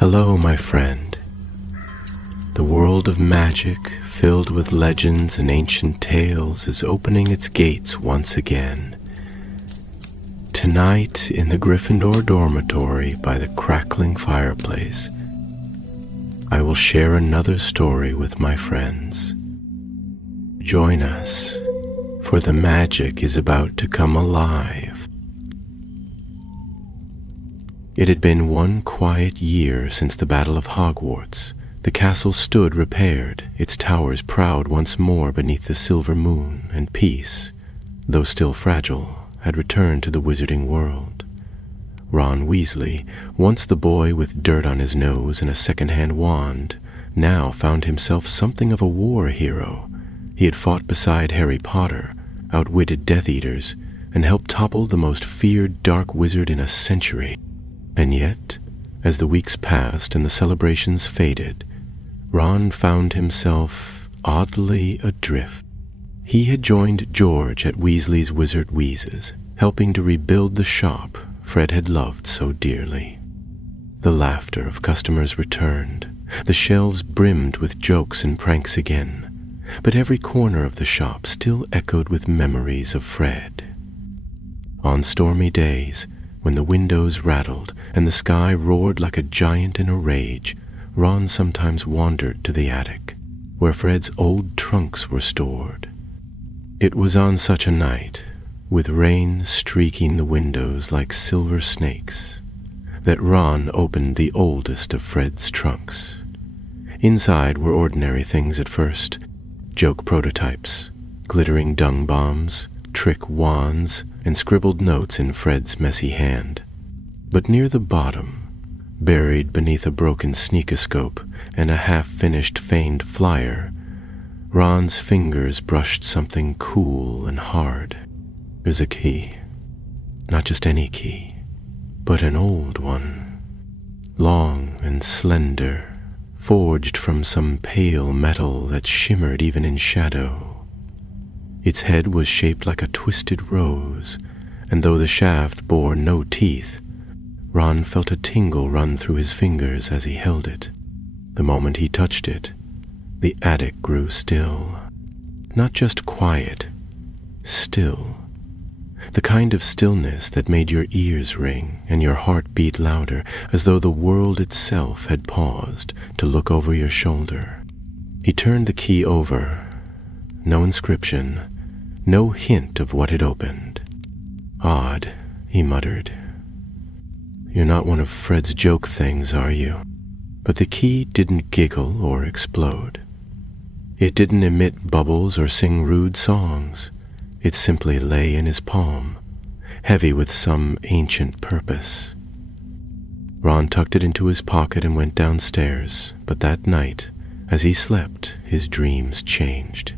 Hello, my friend. The world of magic, filled with legends and ancient tales, is opening its gates once again. Tonight, in the Gryffindor dormitory by the crackling fireplace, I will share another story with my friends. Join us, for the magic is about to come alive. It had been one quiet year since the Battle of Hogwarts. The castle stood repaired, its towers proud once more beneath the silver moon, and peace, though still fragile, had returned to the wizarding world. Ron Weasley, once the boy with dirt on his nose and a second-hand wand, now found himself something of a war hero. He had fought beside Harry Potter, outwitted Death Eaters, and helped topple the most feared dark wizard in a century. And yet, as the weeks passed and the celebrations faded, Ron found himself oddly adrift. He had joined George at Weasley's Wizard Wheezes, helping to rebuild the shop Fred had loved so dearly. The laughter of customers returned. The shelves brimmed with jokes and pranks again, but every corner of the shop still echoed with memories of Fred. On stormy days, when the windows rattled and the sky roared like a giant in a rage, Ron sometimes wandered to the attic, where Fred's old trunks were stored. It was on such a night, with rain streaking the windows like silver snakes, that Ron opened the oldest of Fred's trunks. Inside were ordinary things at first: joke prototypes, glittering dung bombs, trick wands, and scribbled notes in Fred's messy hand. But near the bottom, buried beneath a broken sneakoscope and a half-finished feigned flyer, Ron's fingers brushed something cool and hard. There's a key. Not just any key, but an old one. Long and slender, forged from some pale metal that shimmered even in shadow. Its head was shaped like a twisted rose, and though the shaft bore no teeth, Ron felt a tingle run through his fingers as he held it. The moment he touched it, the attic grew still. Not just quiet, still. The kind of stillness that made your ears ring and your heart beat louder, as though the world itself had paused to look over your shoulder. He turned the key over. No inscription, no hint of what had opened. Odd, he muttered. You're not one of Fred's joke things, are you? But the key didn't giggle or explode. It didn't emit bubbles or sing rude songs. It simply lay in his palm, heavy with some ancient purpose. Ron tucked it into his pocket and went downstairs, but that night, as he slept, his dreams changed.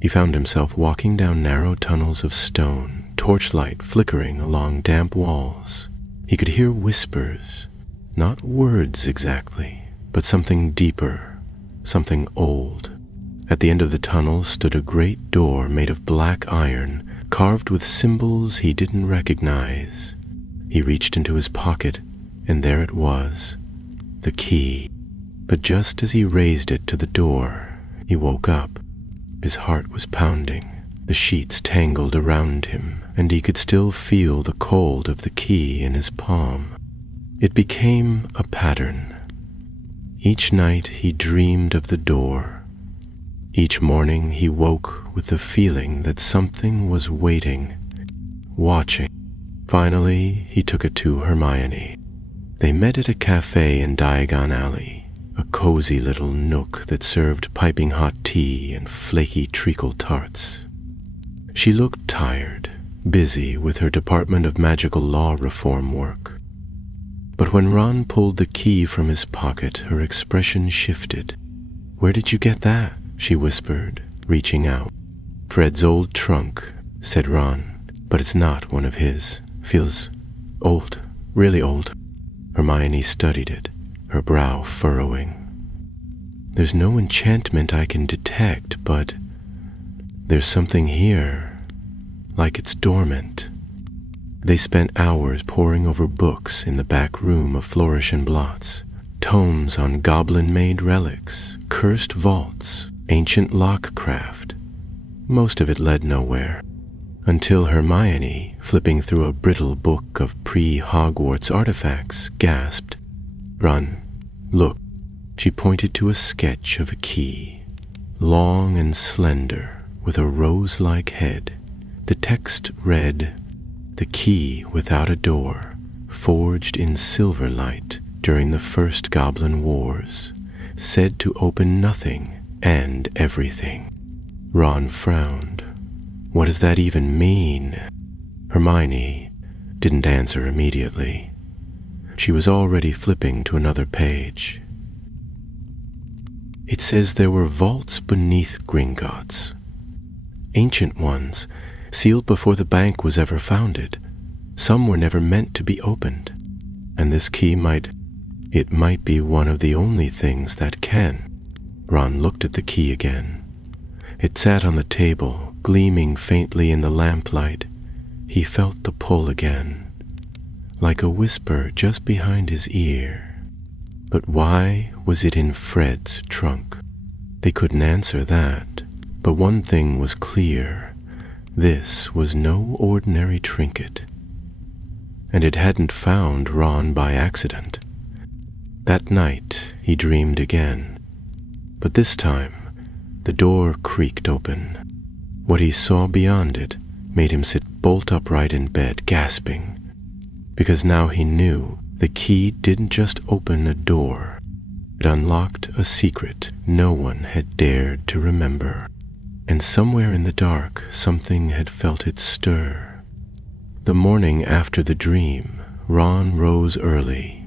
He found himself walking down narrow tunnels of stone, torchlight flickering along damp walls. He could hear whispers, not words exactly, but something deeper, something old. At the end of the tunnel stood a great door made of black iron, carved with symbols he didn't recognize. He reached into his pocket, and there it was, the key. But just as he raised it to the door, he woke up. His heart was pounding. The sheets tangled around him, and he could still feel the cold of the key in his palm. It became a pattern. Each night he dreamed of the door. Each morning he woke with the feeling that something was waiting, watching. Finally, he took it to Hermione. They met at a cafe in Diagon Alley, a cozy little nook that served piping hot tea and flaky treacle tarts. She looked tired, busy with her Department of Magical Law reform work. But when Ron pulled the key from his pocket, her expression shifted. "Where did you get that?" she whispered, reaching out. "Fred's old trunk," said Ron, "but it's not one of his. Feels old, really old." Hermione studied it, her brow furrowing. "There's no enchantment I can detect, but there's something here, like it's dormant." They spent hours poring over books in the back room of Flourish and Blots, tomes on goblin-made relics, cursed vaults, ancient lockcraft. Most of it led nowhere, until Hermione, flipping through a brittle book of pre-Hogwarts artifacts, gasped, "Ron, look." She pointed to a sketch of a key, long and slender, with a rose-like head. The text read, "The key without a door, forged in silver light during the first Goblin Wars, said to open nothing and everything." Ron frowned. "What does that even mean?" Hermione didn't answer immediately. She was already flipping to another page. "It says there were vaults beneath Gringotts. Ancient ones, sealed before the bank was ever founded. Some were never meant to be opened. And this key might be one of the only things that can." Ron looked at the key again. It sat on the table, gleaming faintly in the lamplight. He felt the pull again, like a whisper just behind his ear. But why was it in Fred's trunk? They couldn't answer that, but one thing was clear. This was no ordinary trinket. And it hadn't found Ron by accident. That night he dreamed again, but this time the door creaked open. What he saw beyond it made him sit bolt upright in bed, gasping, because now he knew the key didn't just open a door. It unlocked a secret no one had dared to remember. And somewhere in the dark, something had felt it stir. The morning after the dream, Ron rose early.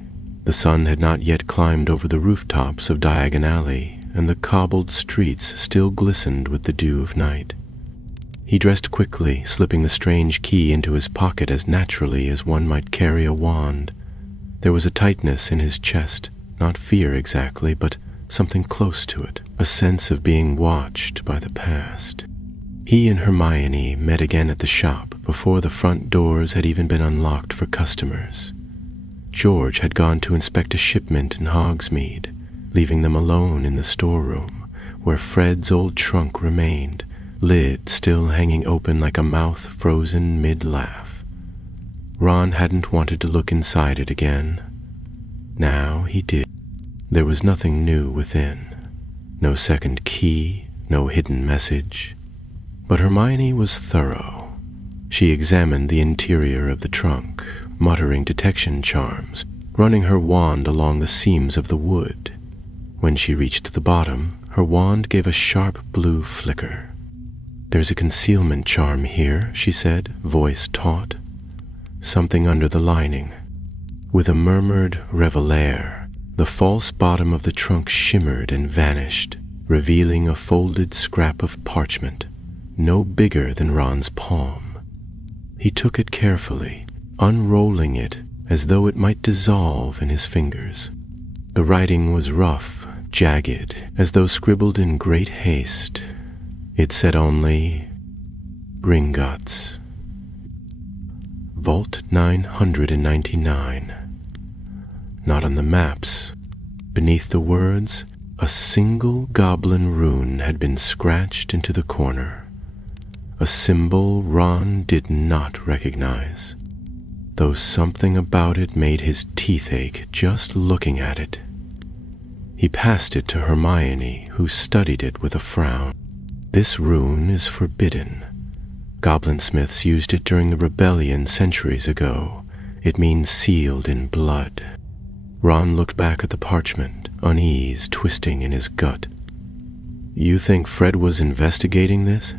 The sun had not yet climbed over the rooftops of Diagon Alley, and the cobbled streets still glistened with the dew of night. He dressed quickly, slipping the strange key into his pocket as naturally as one might carry a wand. There was a tightness in his chest, not fear exactly, but something close to it, a sense of being watched by the past. He and Hermione met again at the shop before the front doors had even been unlocked for customers. George had gone to inspect a shipment in Hogsmeade, leaving them alone in the storeroom, where Fred's old trunk remained, lid still hanging open like a mouth frozen mid-laugh. Ron hadn't wanted to look inside it again. Now he did. There was nothing new within. No second key, no hidden message. But Hermione was thorough. She examined the interior of the trunk, muttering detection charms, running her wand along the seams of the wood. When she reached the bottom, her wand gave a sharp blue flicker. "There's a concealment charm here," she said, voice taut. "Something under the lining." With a murmured reveille, the false bottom of the trunk shimmered and vanished, revealing a folded scrap of parchment, no bigger than Ron's palm. He took it carefully, unrolling it as though it might dissolve in his fingers. The writing was rough, jagged, as though scribbled in great haste. It said only, "Gringotts. Vault 999. Not on the maps. Beneath the words, a single goblin rune had been scratched into the corner. A symbol Ron did not recognize, though something about it made his teeth ache just looking at it. He passed it to Hermione, who studied it with a frown. "This rune is forbidden. Goblinsmiths used it during the rebellion centuries ago. It means sealed in blood." Ron looked back at the parchment, unease twisting in his gut. "You think Fred was investigating this?"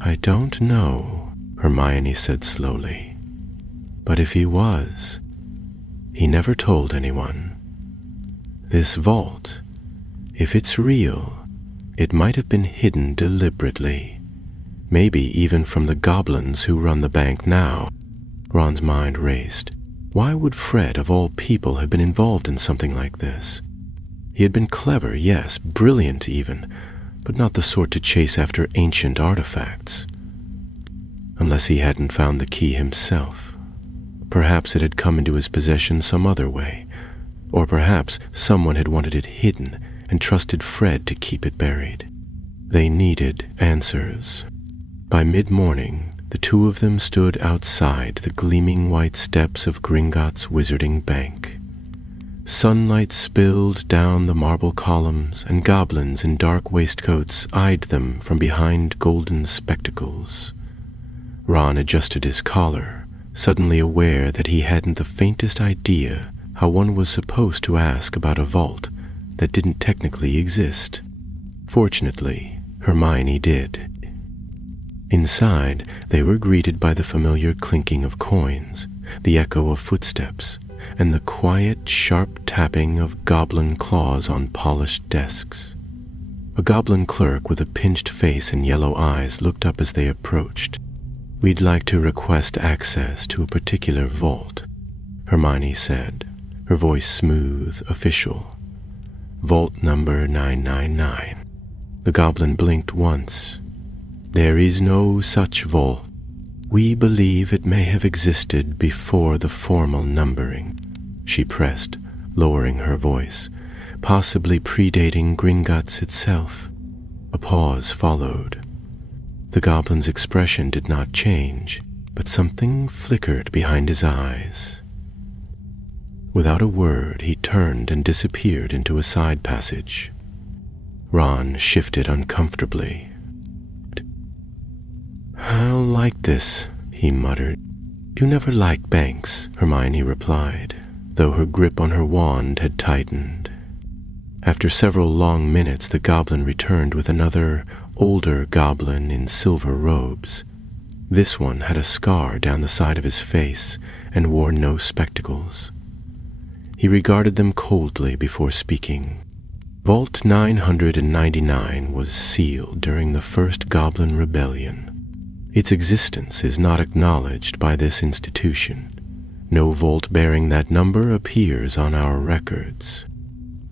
"I don't know," Hermione said slowly. "But if he was, he never told anyone. This vault, if it's real, it might have been hidden deliberately. Maybe even from the goblins who run the bank now." Ron's mind raced. Why would Fred, of all people, have been involved in something like this? He had been clever, yes, brilliant even, but not the sort to chase after ancient artifacts. Unless he hadn't found the key himself. Perhaps it had come into his possession some other way. Or perhaps someone had wanted it hidden and trusted Fred to keep it buried. They needed answers. By mid-morning, the two of them stood outside the gleaming white steps of Gringotts Wizarding Bank. Sunlight spilled down the marble columns, and goblins in dark waistcoats eyed them from behind golden spectacles. Ron adjusted his collar, suddenly aware that he hadn't the faintest idea how one was supposed to ask about a vault that didn't technically exist. Fortunately, Hermione did. Inside, they were greeted by the familiar clinking of coins, the echo of footsteps, and the quiet, sharp tapping of goblin claws on polished desks. A goblin clerk with a pinched face and yellow eyes looked up as they approached. "We'd like to request access to a particular vault," Hermione said, her voice smooth, official. "Vault number 999. The goblin blinked once. "There is no such vault. We believe it may have existed before the formal numbering," she pressed, lowering her voice, "possibly predating Gringotts itself." A pause followed. The goblin's expression did not change, but something flickered behind his eyes. Without a word, he turned and disappeared into a side passage. Ron shifted uncomfortably. "I don't like this," he muttered. "You never like banks," Hermione replied, though her grip on her wand had tightened. After several long minutes, the goblin returned with another, older goblin in silver robes. This one had a scar down the side of his face and wore no spectacles. He regarded them coldly before speaking. Vault 999 was sealed during the First Goblin Rebellion. Its existence is not acknowledged by this institution. No vault bearing that number appears on our records.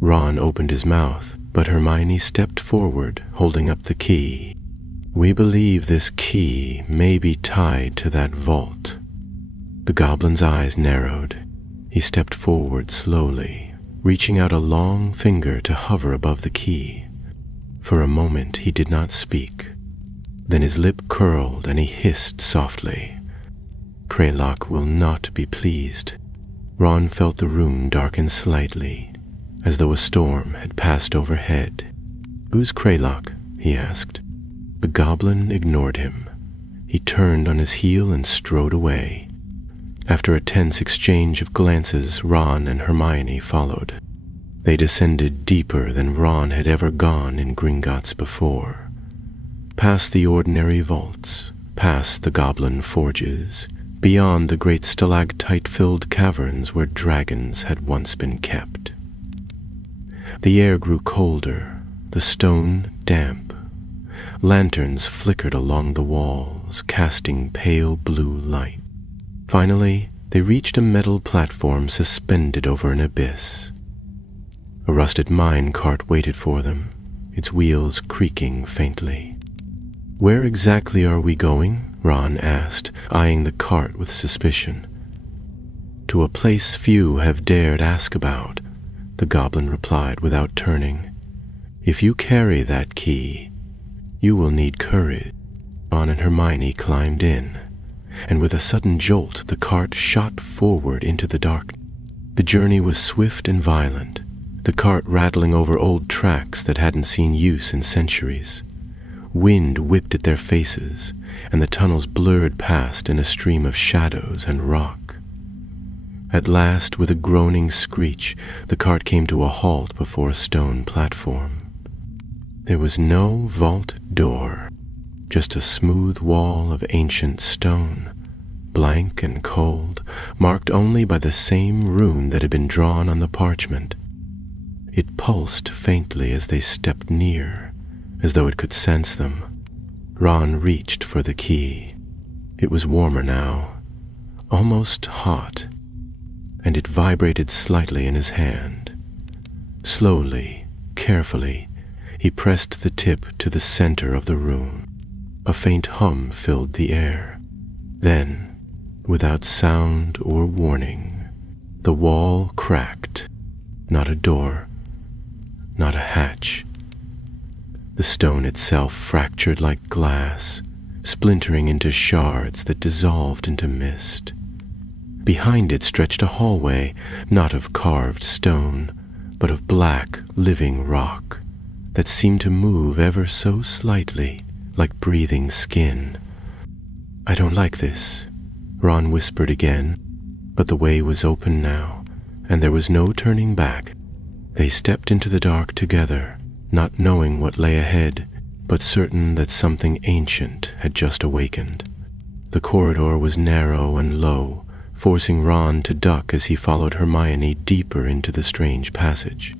Ron opened his mouth, but Hermione stepped forward, holding up the key. "We believe this key may be tied to that vault." The goblin's eyes narrowed. He stepped forward slowly, reaching out a long finger to hover above the key. For a moment he did not speak. Then his lip curled and he hissed softly. "Kraylock will not be pleased." Ron felt the room darken slightly, as though a storm had passed overhead. "Who's Kraylock?" he asked. The goblin ignored him. He turned on his heel and strode away. After a tense exchange of glances, Ron and Hermione followed. They descended deeper than Ron had ever gone in Gringotts before. Past the ordinary vaults, past the goblin forges, beyond the great stalactite-filled caverns where dragons had once been kept. The air grew colder, the stone damp. Lanterns flickered along the walls, casting pale blue light. Finally, they reached a metal platform suspended over an abyss. A rusted mine cart waited for them, its wheels creaking faintly. "Where exactly are we going?" Ron asked, eyeing the cart with suspicion. "To a place few have dared ask about," the goblin replied without turning. "If you carry that key, you will need courage." Ron and Hermione climbed in, and with a sudden jolt the cart shot forward into the dark. The journey was swift and violent, the cart rattling over old tracks that hadn't seen use in centuries. Wind whipped at their faces, and the tunnels blurred past in a stream of shadows and rock. At last, with a groaning screech, the cart came to a halt before a stone platform. There was no vault door, just a smooth wall of ancient stone, blank and cold, marked only by the same rune that had been drawn on the parchment. It pulsed faintly as they stepped near, as though it could sense them. Ron reached for the key. It was warmer now, almost hot, and it vibrated slightly in his hand. Slowly, carefully, he pressed the tip to the center of the rune. A faint hum filled the air. Then, without sound or warning, the wall cracked, Not a door, not a hatch. The stone itself fractured like glass, splintering into shards that dissolved into mist. Behind it stretched a hallway, not of carved stone, but of black, living rock that seemed to move ever so slightly, like breathing skin. "I don't like this," Ron whispered again, but the way was open now, and there was no turning back. They stepped into the dark together, not knowing what lay ahead, but certain that something ancient had just awakened. The corridor was narrow and low, forcing Ron to duck as he followed Hermione deeper into the strange passage.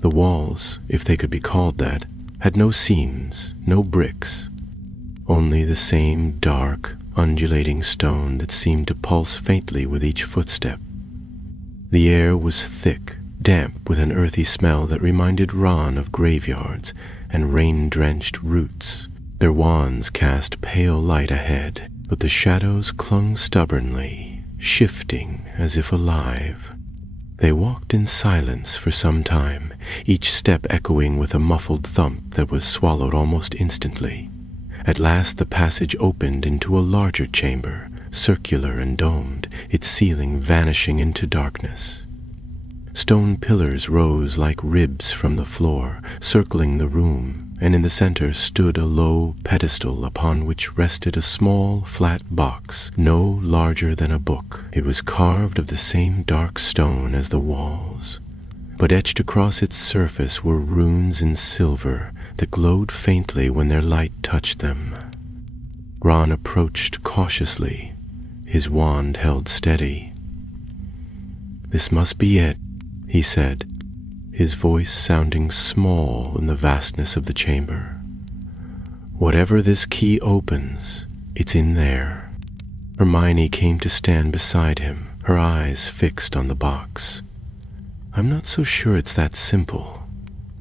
The walls, if they could be called that, had no seams, no bricks, only the same dark, undulating stone that seemed to pulse faintly with each footstep. The air was thick, damp with an earthy smell that reminded Ron of graveyards and rain-drenched roots. Their wands cast pale light ahead, but the shadows clung stubbornly, shifting as if alive. They walked in silence for some time, each step echoing with a muffled thump that was swallowed almost instantly. At last the passage opened into a larger chamber, circular and domed, its ceiling vanishing into darkness. Stone pillars rose like ribs from the floor, circling the room, and in the center stood a low pedestal upon which rested a small, flat box, no larger than a book. It was carved of the same dark stone as the walls, but etched across its surface were runes in silver that glowed faintly when their light touched them. Ron approached cautiously, his wand held steady. "This must be it," he said, his voice sounding small in the vastness of the chamber. "Whatever this key opens, it's in there." Hermione came to stand beside him, her eyes fixed on the box. "I'm not so sure it's that simple.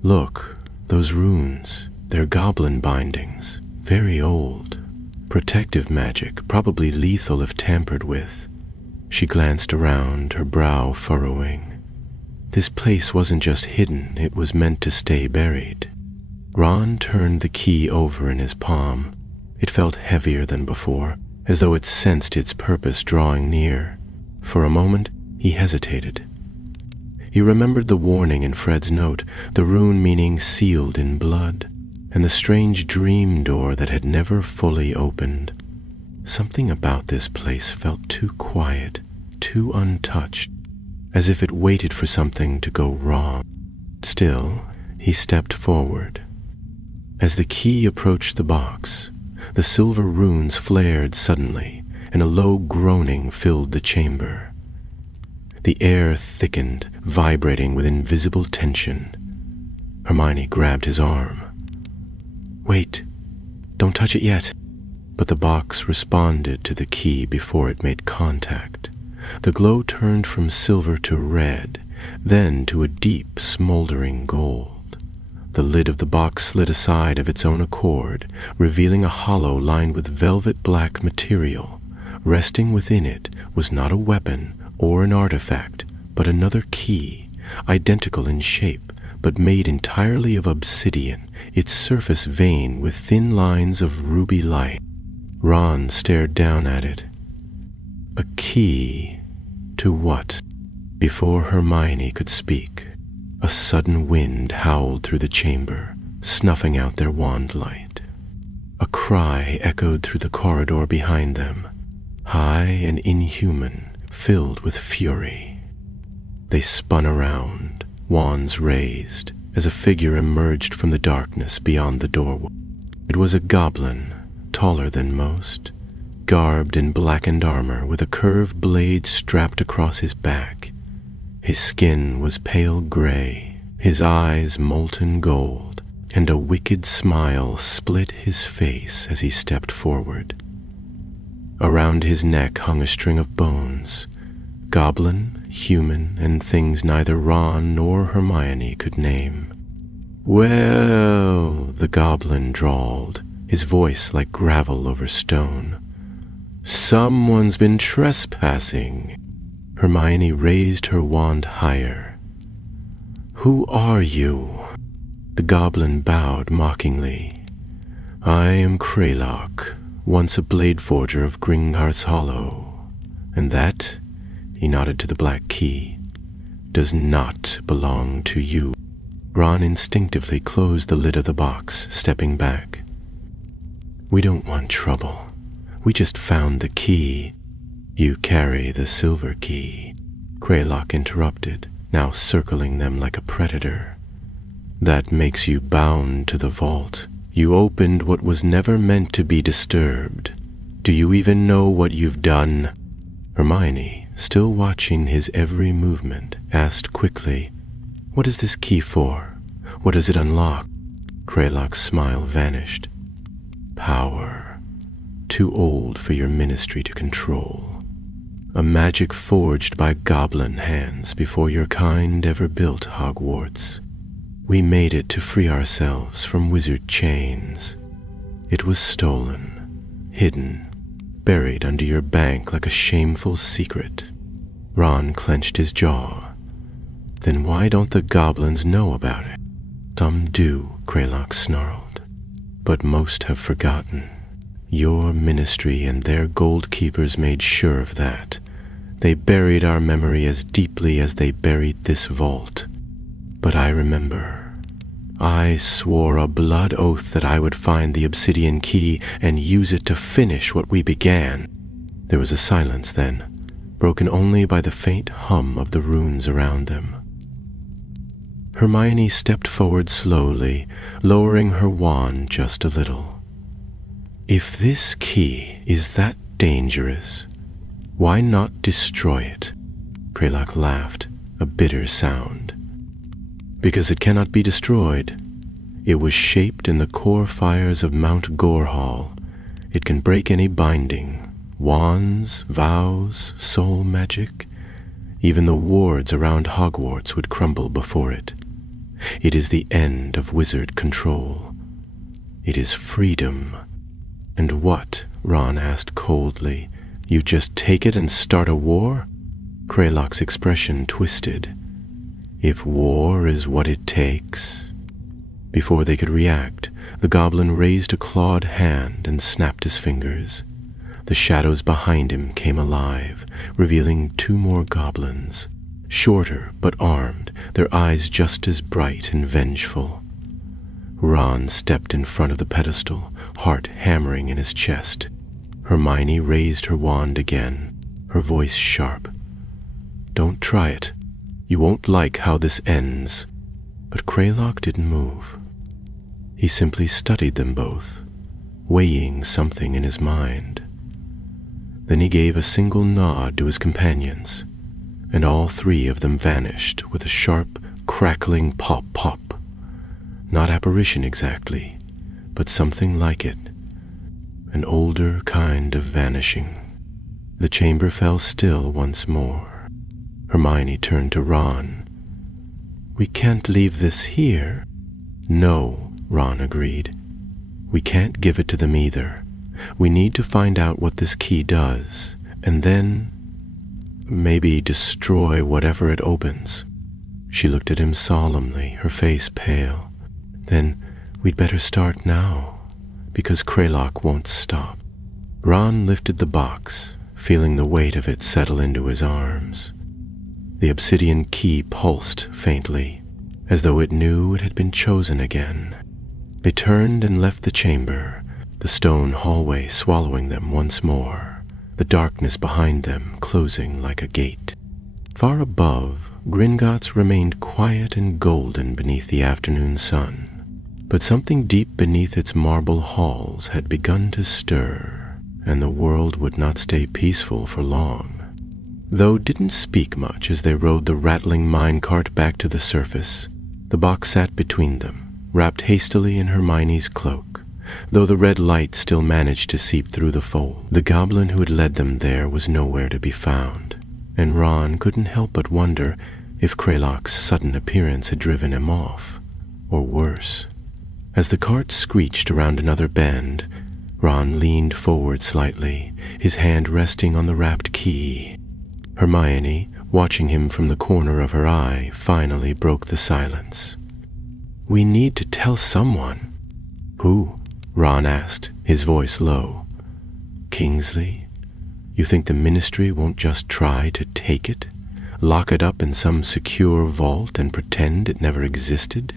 Look, those runes, they're goblin bindings, very old. Protective magic, probably lethal if tampered with." She glanced around, her brow furrowing. This place wasn't just hidden, it was meant to stay buried. Ron turned the key over in his palm. It felt heavier than before, as though it sensed its purpose drawing near. For a moment, he hesitated. He remembered the warning in Fred's note, the rune meaning sealed in blood, and the strange dream door that had never fully opened. Something about this place felt too quiet, too untouched, as if it waited for something to go wrong. Still, he stepped forward. As the key approached the box, the silver runes flared suddenly, and a low groaning filled the chamber. The air thickened, vibrating with invisible tension. Hermione grabbed his arm. "Wait, don't touch it yet." But the box responded to the key before it made contact. The glow turned from silver to red, then to a deep, smoldering gold. The lid of the box slid aside of its own accord, revealing a hollow lined with velvet black material. Resting within it was not a weapon or an artifact, but another key, identical in shape, but made entirely of obsidian, its surface veined with thin lines of ruby light. Ron stared down at it. A key to what? Before Hermione could speak, a sudden wind howled through the chamber, snuffing out their wand light. A cry echoed through the corridor behind them, high and inhuman, filled with fury. They spun around, wands raised, as a figure emerged from the darkness beyond the doorway. It was a goblin, taller than most, garbed in blackened armor with a curved blade strapped across his back. His skin was pale gray, his eyes molten gold, and a wicked smile split his face as he stepped forward. Around his neck hung a string of bones, goblin, human, and things neither Ron nor Hermione could name. "Well," the goblin drawled, his voice like gravel over stone, "someone's been trespassing." Hermione raised her wand higher. "Who are you?" The goblin bowed mockingly. "I am Kraylock, once a blade forger of Gringharth's Hollow, and that," he nodded to the black key, "does not belong to you." Ron instinctively closed the lid of the box, stepping back. "We don't want trouble. We just found the key." "You carry the silver key," Kraylock interrupted, now circling them like a predator. "That makes you bound to the vault. You opened what was never meant to be disturbed. Do you even know what you've done?" Hermione, still watching his every movement, asked quickly, "What is this key for? What does it unlock?" Kraylock's smile vanished. "Power. Too old for your ministry to control. A magic forged by goblin hands before your kind ever built Hogwarts. We made it to free ourselves from wizard chains. It was stolen, hidden, buried under your bank like a shameful secret." Ron clenched his jaw. "Then why don't the goblins know about it?" "Some do," Kraylock snarled, "but most have forgotten. Your ministry and their gold keepers made sure of that. They buried our memory as deeply as they buried this vault. But I remember. I swore a blood oath that I would find the obsidian key and use it to finish what we began." There was a silence then, broken only by the faint hum of the runes around them. Hermione stepped forward slowly, lowering her wand just a little. "If this key is that dangerous, why not destroy it?" Kraylock laughed, a bitter sound. "Because it cannot be destroyed. It was shaped in the core fires of Mount Gorehall. It can break any binding, wands, vows, soul magic. Even the wards around Hogwarts would crumble before it. It is the end of wizard control. It is freedom." "And what?" Ron asked coldly. "You just take it and start a war?" Kraylock's expression twisted. "If war is what it takes." Before they could react, the goblin raised a clawed hand and snapped his fingers. The shadows behind him came alive, revealing 2 more goblins, shorter but armed, their eyes just as bright and vengeful. Ron stepped in front of the pedestal, heart hammering in his chest. Hermione raised her wand again, her voice sharp. "Don't try it. You won't like how this ends." But Kraylock didn't move. He simply studied them both, weighing something in his mind. Then he gave a single nod to his companions, and all 3 of them vanished with a sharp, crackling pop-pop. Not apparition exactly, but something like it. An older kind of vanishing. The chamber fell still once more. Hermione turned to Ron. "We can't leave this here." "No," Ron agreed. "We can't give it to them either. We need to find out what this key does, and then maybe destroy whatever it opens." She looked at him solemnly, her face pale. "Then we'd better start now, because Kraylock won't stop." Ron lifted the box, feeling the weight of it settle into his arms. The obsidian key pulsed faintly, as though it knew it had been chosen again. They turned and left the chamber, the stone hallway swallowing them once more, the darkness behind them closing like a gate. Far above, Gringotts remained quiet and golden beneath the afternoon sun, but something deep beneath its marble halls had begun to stir, and the world would not stay peaceful for long. Though didn't speak much as they rode the rattling minecart back to the surface, the box sat between them, wrapped hastily in Hermione's cloak, though the red light still managed to seep through the fold. The goblin who had led them there was nowhere to be found, and Ron couldn't help but wonder if Kraylock's sudden appearance had driven him off, or worse. As the cart screeched around another bend, Ron leaned forward slightly, his hand resting on the wrapped key. Hermione, watching him from the corner of her eye, finally broke the silence. "We need to tell someone." "Who?" Ron asked, his voice low. "Kingsley? You think the Ministry won't just try to take it? Lock it up in some secure vault and pretend it never existed?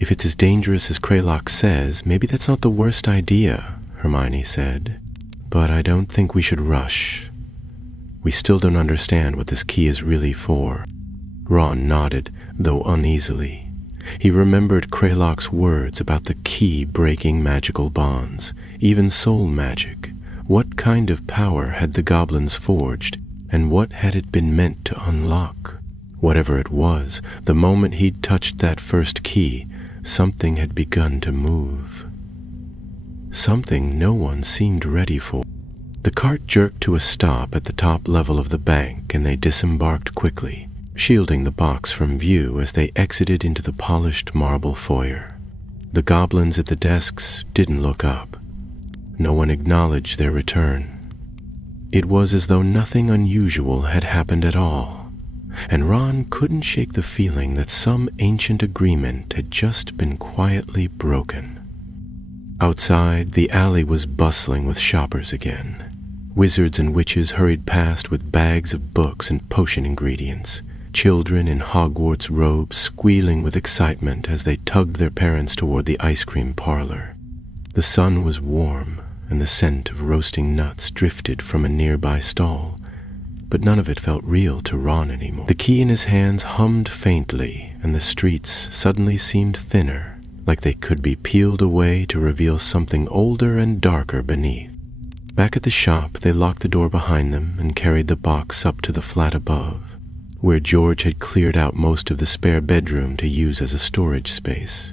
If it's as dangerous as Kraylock says, maybe that's not the worst idea," Hermione said. "But I don't think we should rush. We still don't understand what this key is really for." Ron nodded, though uneasily. He remembered Kraylock's words about the key breaking magical bonds, even soul magic. What kind of power had the goblins forged, and what had it been meant to unlock? Whatever it was, the moment he'd touched that first key, something had begun to move. Something no one seemed ready for. The cart jerked to a stop at the top level of the bank, and they disembarked quickly, shielding the box from view as they exited into the polished marble foyer. The goblins at the desks didn't look up. No one acknowledged their return. It was as though nothing unusual had happened at all, and Ron couldn't shake the feeling that some ancient agreement had just been quietly broken. Outside, the alley was bustling with shoppers again. Wizards and witches hurried past with bags of books and potion ingredients, children in Hogwarts robes squealing with excitement as they tugged their parents toward the ice cream parlor. The sun was warm, and the scent of roasting nuts drifted from a nearby stall, but none of it felt real to Ron anymore. The key in his hands hummed faintly, and the streets suddenly seemed thinner, like they could be peeled away to reveal something older and darker beneath. Back at the shop, they locked the door behind them and carried the box up to the flat above, where George had cleared out most of the spare bedroom to use as a storage space.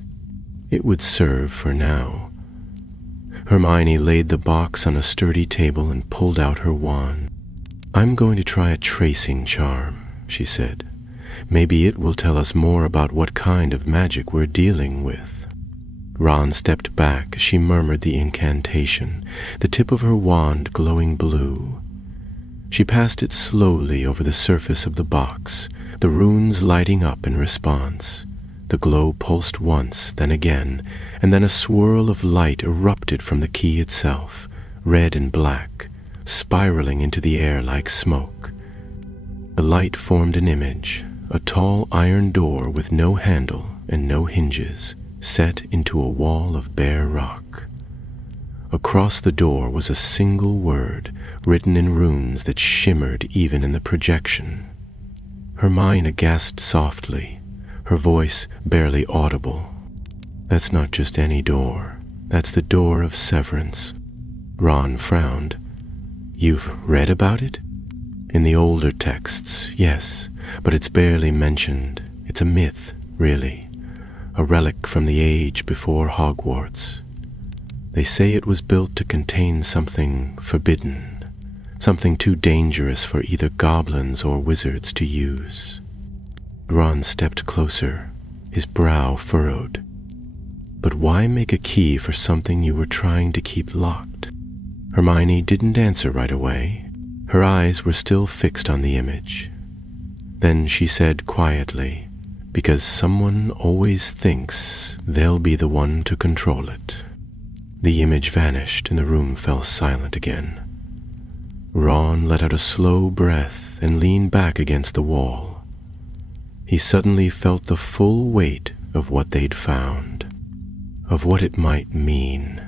It would serve for now. Hermione laid the box on a sturdy table and pulled out her wand. "I'm going to try a tracing charm," she said. "Maybe it will tell us more about what kind of magic we're dealing with." Ron stepped back as she murmured the incantation, the tip of her wand glowing blue. She passed it slowly over the surface of the box, the runes lighting up in response. The glow pulsed once, then again, and then a swirl of light erupted from the key itself, red and black, spiraling into the air like smoke. The light formed an image, a tall iron door with no handle and no hinges, set into a wall of bare rock. Across the door was a single word, written in runes that shimmered even in the projection. Hermione gasped softly, her voice barely audible. "That's not just any door. That's the door of severance." Ron frowned. "You've read about it?" "In the older texts, yes, but it's barely mentioned. It's a myth, really. A relic from the age before Hogwarts. They say it was built to contain something forbidden, something too dangerous for either goblins or wizards to use." Ron stepped closer, his brow furrowed. "But why make a key for something you were trying to keep locked?" Hermione didn't answer right away. Her eyes were still fixed on the image. Then she said quietly, "Because someone always thinks they'll be the one to control it." The image vanished and the room fell silent again. Ron let out a slow breath and leaned back against the wall. He suddenly felt the full weight of what they'd found, of what it might mean.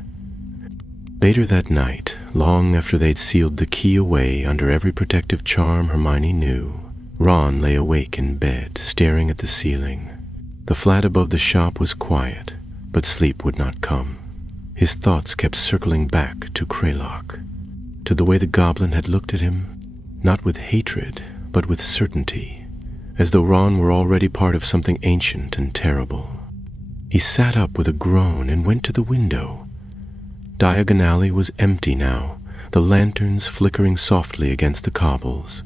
Later that night, long after they'd sealed the key away under every protective charm Hermione knew, Ron lay awake in bed, staring at the ceiling. The flat above the shop was quiet, but sleep would not come. His thoughts kept circling back to Kraylock, to the way the goblin had looked at him, not with hatred, but with certainty, as though Ron were already part of something ancient and terrible. He sat up with a groan and went to the window. Diagon Alley was empty now, the lanterns flickering softly against the cobbles.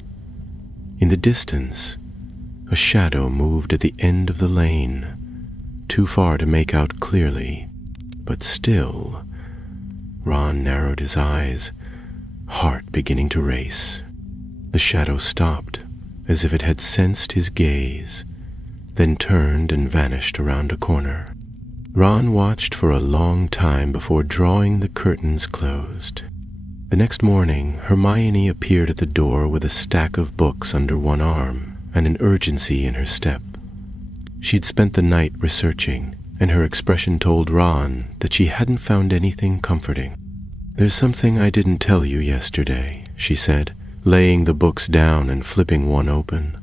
In the distance, a shadow moved at the end of the lane, too far to make out clearly, but still. Ron narrowed his eyes, heart beginning to race. The shadow stopped, as if it had sensed his gaze, then turned and vanished around a corner. Ron watched for a long time before drawing the curtains closed. The next morning, Hermione appeared at the door with a stack of books under one arm and an urgency in her step. She'd spent the night researching, and her expression told Ron that she hadn't found anything comforting. "There's something I didn't tell you yesterday," she said, laying the books down and flipping one open.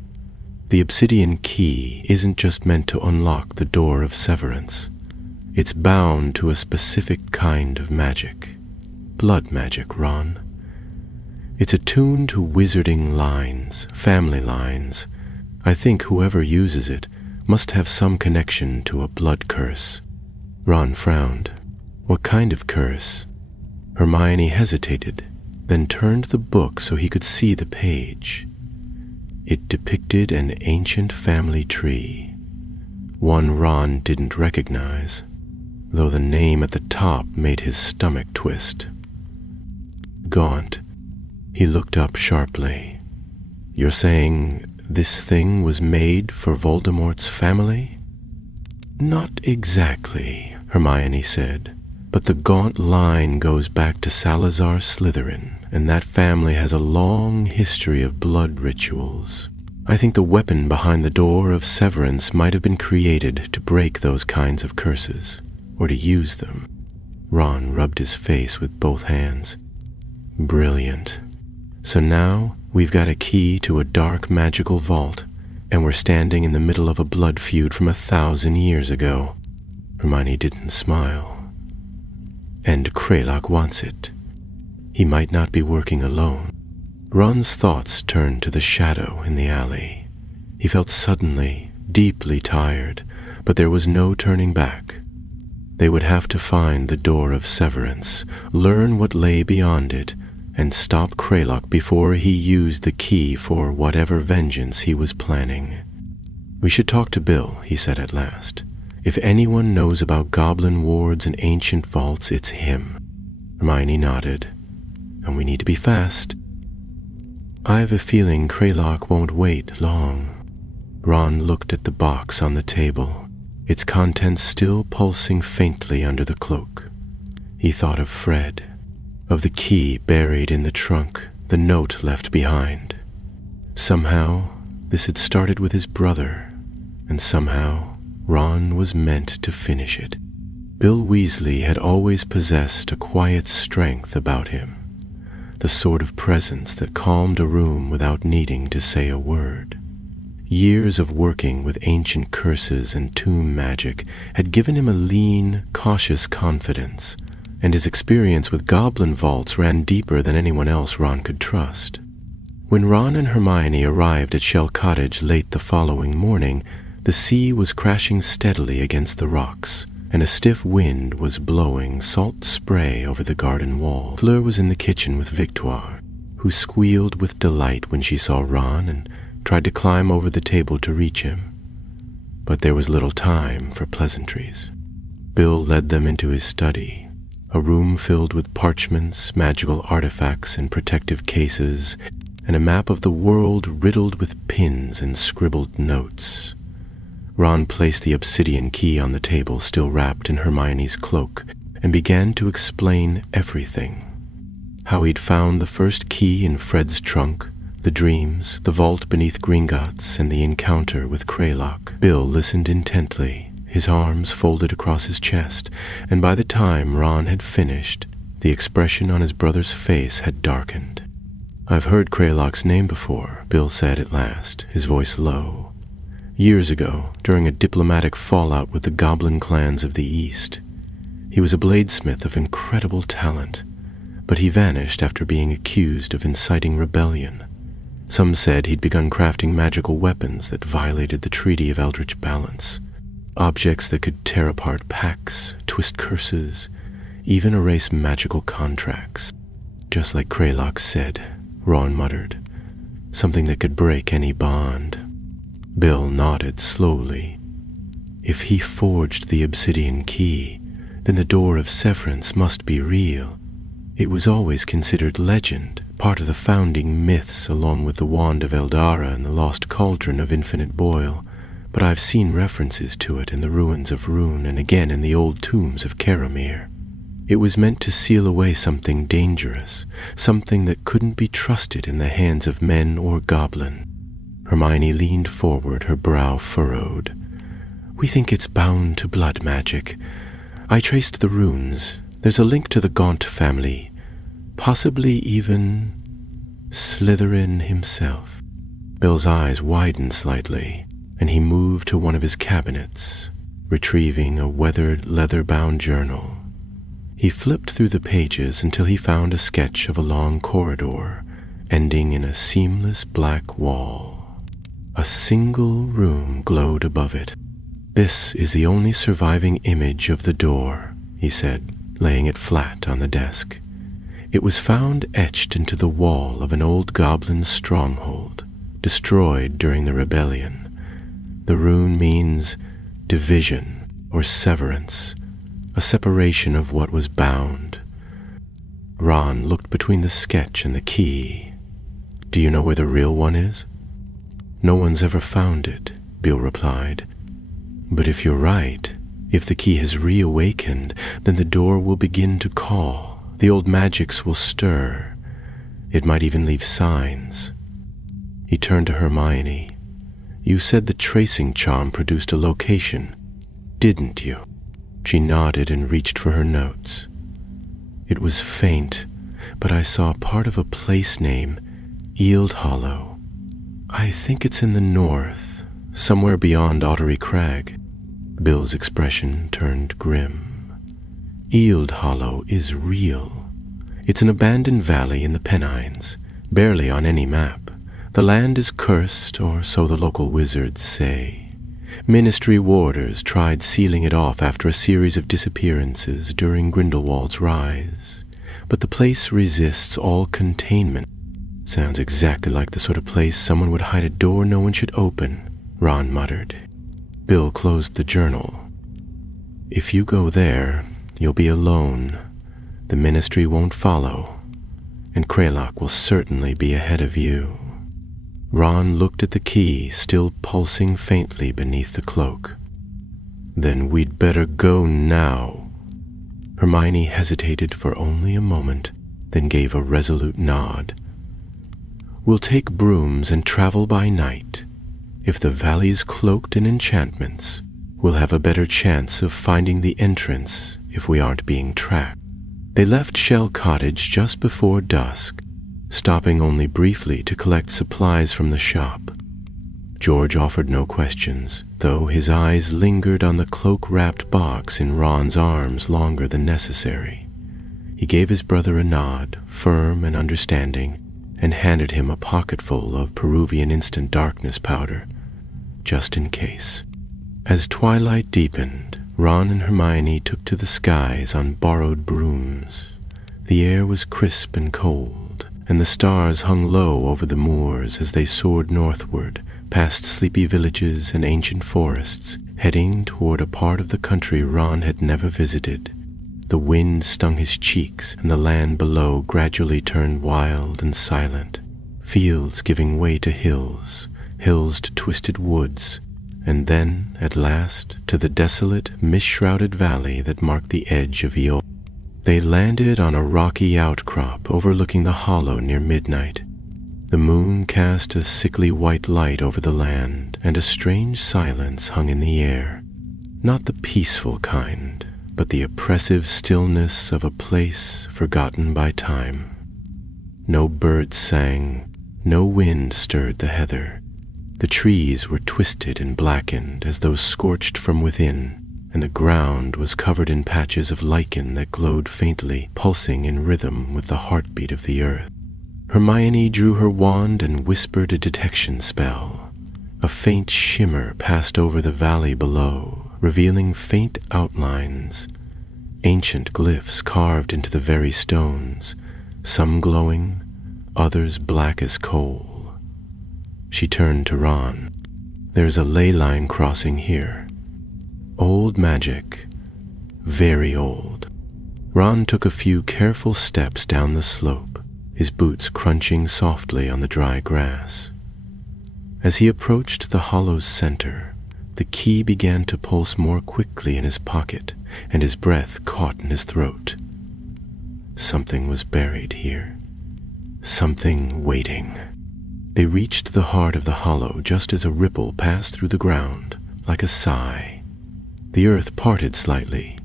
"The obsidian key isn't just meant to unlock the door of severance. It's bound to a specific kind of magic. Blood magic, Ron. It's attuned to wizarding lines, family lines. I think whoever uses it must have some connection to a blood curse." Ron frowned. "What kind of curse?" Hermione hesitated, then turned the book so he could see the page. It depicted an ancient family tree, one Ron didn't recognize, though the name at the top made his stomach twist. Gaunt. He looked up sharply. "You're saying this thing was made for Voldemort's family?" "Not exactly," Hermione said, "but the Gaunt line goes back to Salazar Slytherin, and that family has a long history of blood rituals. I think the weapon behind the door of severance might have been created to break those kinds of curses, or to use them." Ron rubbed his face with both hands. "Brilliant. So now we've got a key to a dark magical vault, and we're standing in the middle of a blood feud from 1,000 years ago." Hermione didn't smile. "And Kraylock wants it. He might not be working alone." Ron's thoughts turned to the shadow in the alley. He felt suddenly, deeply tired, but there was no turning back. They would have to find the door of severance, learn what lay beyond it, and stop Kraylock before he used the key for whatever vengeance he was planning. "We should talk to Bill," he said at last. "If anyone knows about goblin wards and ancient vaults, it's him." Hermione nodded. "And we need to be fast." "I've a feeling Kraylock won't wait long." Ron looked at the box on the table, its contents still pulsing faintly under the cloak. He thought of Fred, of the key buried in the trunk, the note left behind. Somehow, this had started with his brother, and somehow Ron was meant to finish it. Bill Weasley had always possessed a quiet strength about him, the sort of presence that calmed a room without needing to say a word. Years of working with ancient curses and tomb magic had given him a lean, cautious confidence, and his experience with goblin vaults ran deeper than anyone else Ron could trust. When Ron and Hermione arrived at Shell Cottage late the following morning, the sea was crashing steadily against the rocks, and a stiff wind was blowing salt spray over the garden wall. Fleur was in the kitchen with Victoire, who squealed with delight when she saw Ron and tried to climb over the table to reach him. But there was little time for pleasantries. Bill led them into his study, a room filled with parchments, magical artifacts in protective cases, and a map of the world riddled with pins and scribbled notes. Ron placed the obsidian key on the table still wrapped in Hermione's cloak and began to explain everything. How he'd found the first key in Fred's trunk, the dreams, the vault beneath Gringotts, and the encounter with Kraylock. Bill listened intently, his arms folded across his chest, and by the time Ron had finished, the expression on his brother's face had darkened. "I've heard Kraylock's name before," Bill said at last, his voice low. "Years ago, during a diplomatic fallout with the goblin clans of the East. He was a bladesmith of incredible talent, but he vanished after being accused of inciting rebellion. Some said he'd begun crafting magical weapons that violated the Treaty of Eldritch Balance. Objects that could tear apart pacts, twist curses, even erase magical contracts. Just like Kraylock said," Ron muttered. "Something that could break any bond." Bill nodded slowly. "If he forged the obsidian key, then the door of severance must be real. It was always considered legend, part of the founding myths along with the Wand of Eldara and the Lost Cauldron of Infinite Boil, but I've seen references to it in the ruins of Rune and again in the old tombs of Karamir. It was meant to seal away something dangerous, something that couldn't be trusted in the hands of men or goblin. Hermione leaned forward, her brow furrowed. We think it's bound to blood magic. I traced the runes. There's a link to the Gaunt family, possibly even Slytherin himself. Bill's eyes widened slightly, and he moved to one of his cabinets, retrieving a weathered, leather-bound journal. He flipped through the pages until he found a sketch of a long corridor, ending in a seamless black wall. A single room glowed above it. This is the only surviving image of the door, he said, laying it flat on the desk. It was found etched into the wall of an old goblin stronghold, destroyed during the rebellion. The rune means division or severance, a separation of what was bound. Ron looked between the sketch and the key. Do you know where the real one is? No one's ever found it, Bill replied. But if you're right, if the key has reawakened, then the door will begin to call. The old magics will stir. It might even leave signs. He turned to Hermione. You said the tracing charm produced a location, didn't you? She nodded and reached for her notes. It was faint, but I saw part of a place name, Eald Hollow. I think it's in the north, somewhere beyond Ottery Crag. Bill's expression turned grim. Eald Hollow is real. It's an abandoned valley in the Pennines, barely on any map. The land is cursed, or so the local wizards say. Ministry warders tried sealing it off after a series of disappearances during Grindelwald's rise, but the place resists all containment. Sounds exactly like the sort of place someone would hide a door no one should open, Ron muttered. Bill closed the journal. If you go there, you'll be alone. The Ministry won't follow, and Kraylock will certainly be ahead of you. Ron looked at the key, still pulsing faintly beneath the cloak. Then we'd better go now. Hermione hesitated for only a moment, then gave a resolute nod. We'll take brooms and travel by night. If the valley's cloaked in enchantments, we'll have a better chance of finding the entrance if we aren't being tracked. They left Shell Cottage just before dusk, stopping only briefly to collect supplies from the shop. George offered no questions, though his eyes lingered on the cloak-wrapped box in Ron's arms longer than necessary. He gave his brother a nod, firm and understanding, and handed him a pocketful of Peruvian instant darkness powder, just in case. As twilight deepened, Ron and Hermione took to the skies on borrowed brooms. The air was crisp and cold, and the stars hung low over the moors as they soared northward, past sleepy villages and ancient forests, heading toward a part of the country Ron had never visited. The wind stung his cheeks, and the land below gradually turned wild and silent, fields giving way to hills to twisted woods, and then, at last, to the desolate, mist-shrouded valley that marked the edge of Eol. They landed on a rocky outcrop overlooking the hollow near midnight. The moon cast a sickly white light over the land, and a strange silence hung in the air. Not the peaceful kind, but the oppressive stillness of a place forgotten by time. No birds sang, no wind stirred the heather. The trees were twisted and blackened as though scorched from within, and the ground was covered in patches of lichen that glowed faintly, pulsing in rhythm with the heartbeat of the earth. Hermione drew her wand and whispered a detection spell. A faint shimmer passed over the valley below, revealing faint outlines, ancient glyphs carved into the very stones, some glowing, others black as coal. She turned to Ron. There's a ley line crossing here. Old magic, very old. Ron took a few careful steps down the slope, his boots crunching softly on the dry grass. As he approached the hollow's center, the key began to pulse more quickly in his pocket, and his breath caught in his throat. Something was buried here. Something waiting. They reached the heart of the hollow just as a ripple passed through the ground, like a sigh. The earth parted slightly,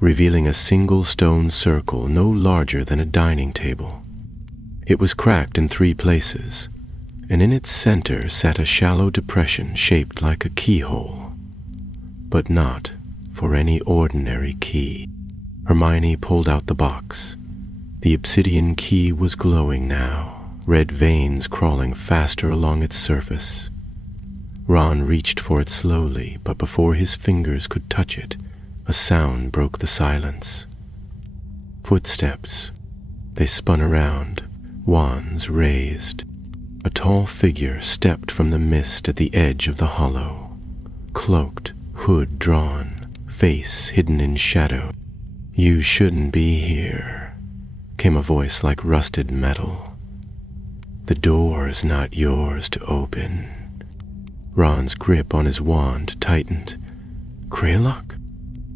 revealing a single stone circle no larger than a dining table. It was cracked in 3 places, and in its center sat a shallow depression shaped like a keyhole. But not for any ordinary key. Hermione pulled out the box. The obsidian key was glowing now, red veins crawling faster along its surface. Ron reached for it slowly, but before his fingers could touch it, a sound broke the silence. Footsteps. They spun around, wands raised. A tall figure stepped from the mist at the edge of the hollow. Cloaked, hood drawn, face hidden in shadow. "You shouldn't be here," came a voice like rusted metal. "The door is not yours to open." Ron's grip on his wand tightened. "Kraylock?"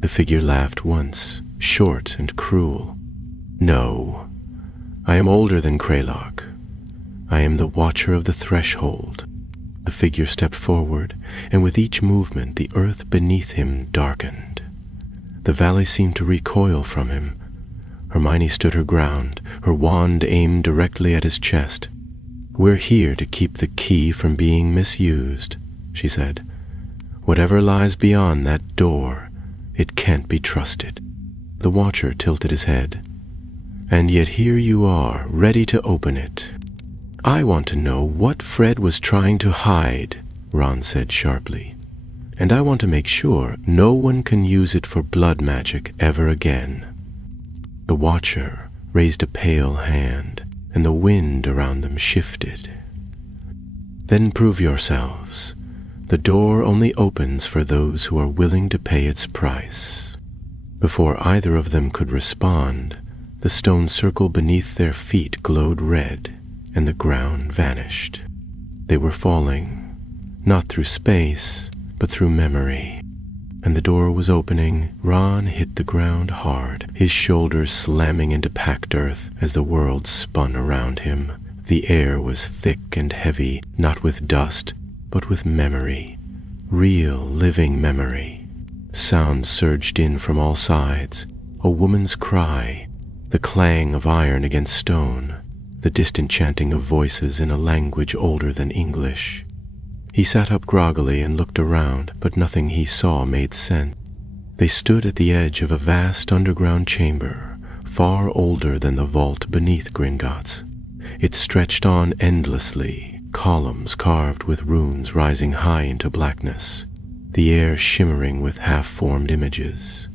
The figure laughed once, short and cruel. "No, I am older than Kraylock. I am the Watcher of the Threshold." The figure stepped forward, and with each movement the earth beneath him darkened. The valley seemed to recoil from him. Hermione stood her ground, her wand aimed directly at his chest. "We're here to keep the key from being misused," she said. "Whatever lies beyond that door, it can't be trusted." The Watcher tilted his head. "And yet here you are, ready to open it." "I want to know what Fred was trying to hide," Ron said sharply. "And I want to make sure no one can use it for blood magic ever again." The Watcher raised a pale hand, and the wind around them shifted. "Then prove yourselves. The door only opens for those who are willing to pay its price." Before either of them could respond, the stone circle beneath their feet glowed red, and the ground vanished. They were falling, not through space, but through memory. And the door was opening. Ron hit the ground hard, his shoulders slamming into packed earth as the world spun around him. The air was thick and heavy, not with dust, but with memory. Real, living memory. Sounds surged in from all sides. A woman's cry, the clang of iron against stone, the distant chanting of voices in a language older than English. He sat up groggily and looked around, but nothing he saw made sense. They stood at the edge of a vast underground chamber, far older than the vault beneath Gringotts. It stretched on endlessly, columns carved with runes rising high into blackness, the air shimmering with half-formed images.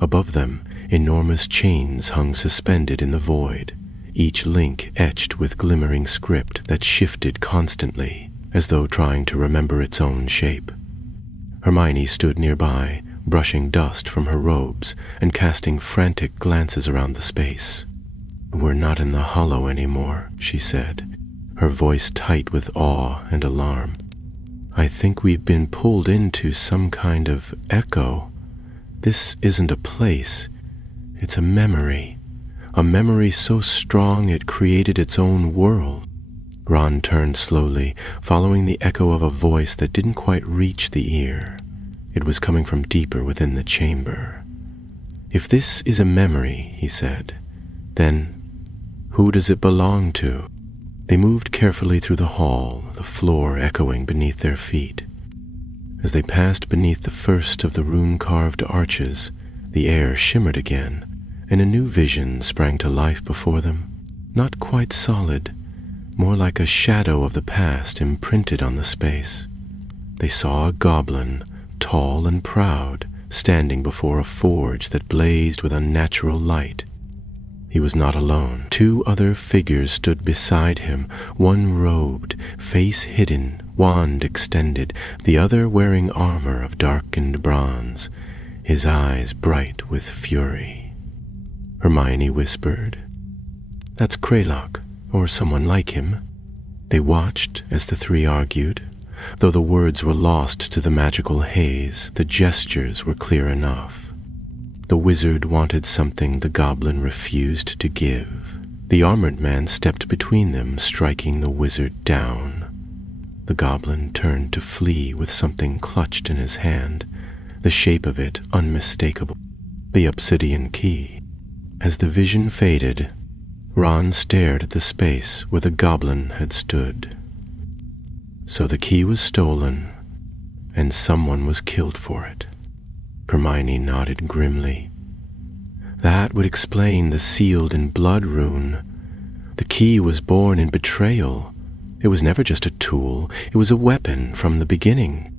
Above them, enormous chains hung suspended in the void, each link etched with glimmering script that shifted constantly, as though trying to remember its own shape. Hermione stood nearby, brushing dust from her robes and casting frantic glances around the space. "We're not in the hollow anymore," she said, her voice tight with awe and alarm. "I think we've been pulled into some kind of echo. This isn't a place. It's a memory so strong it created its own world." Ron turned slowly, following the echo of a voice that didn't quite reach the ear. It was coming from deeper within the chamber. "If this is a memory," he said, "then who does it belong to?" They moved carefully through the hall, the floor echoing beneath their feet. As they passed beneath the first of the rune-carved arches, the air shimmered again, and a new vision sprang to life before them, not quite solid, more like a shadow of the past imprinted on the space. They saw a goblin, tall and proud, standing before a forge that blazed with unnatural light. He was not alone. 2 other figures stood beside him, one robed, face hidden, wand extended, the other wearing armor of darkened bronze, his eyes bright with fury. Hermione whispered, "That's Kraylock. or someone like him. They watched as the three argued. Though the words were lost to the magical haze, the gestures were clear enough. The wizard wanted something the goblin refused to give. The armored man stepped between them, striking the wizard down. The goblin turned to flee with something clutched in his hand, the shape of it unmistakable, the obsidian key. As the vision faded, Ron stared at the space where the goblin had stood. So the key was stolen, and someone was killed for it. Hermione nodded grimly. That would explain the sealed in blood rune. The key was born in betrayal. It was never just a tool, it was a weapon from the beginning.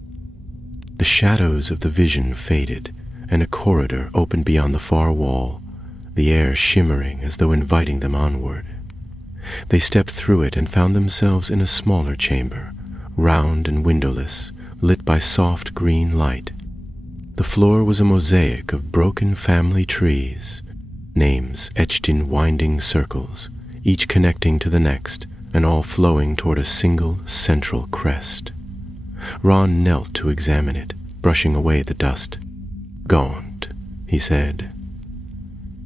The shadows of the vision faded, and a corridor opened beyond the far wall, the air shimmering as though inviting them onward. They stepped through it and found themselves in a smaller chamber, round and windowless, lit by soft green light. The floor was a mosaic of broken family trees, names etched in winding circles, each connecting to the next, and all flowing toward a single central crest. Ron knelt to examine it, brushing away the dust. "Gaunt," he said.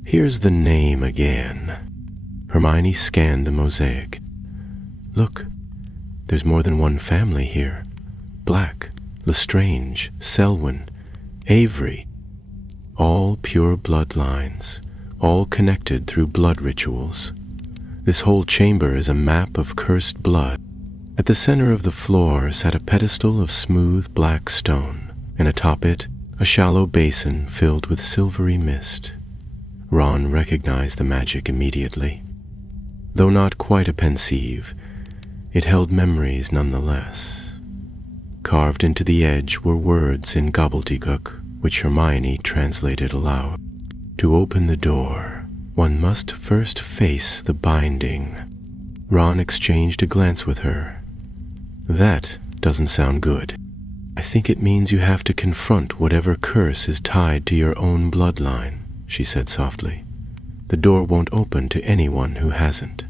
"Here's the name again." Hermione scanned the mosaic. "Look, there's more than one family here. Black, Lestrange, Selwyn, Avery. All pure bloodlines, all connected through blood rituals. This whole chamber is a map of cursed blood. At the center of the floor sat a pedestal of smooth black stone, and atop it, a shallow basin filled with silvery mist. Ron recognized the magic immediately. Though not quite a pensieve, it held memories nonetheless. Carved into the edge were words in gobbledygook, which Hermione translated aloud. To open the door, one must first face the binding. Ron exchanged a glance with her. "That doesn't sound good. I think it means you have to confront whatever curse is tied to your own bloodline," she said softly. "The door won't open to anyone who hasn't."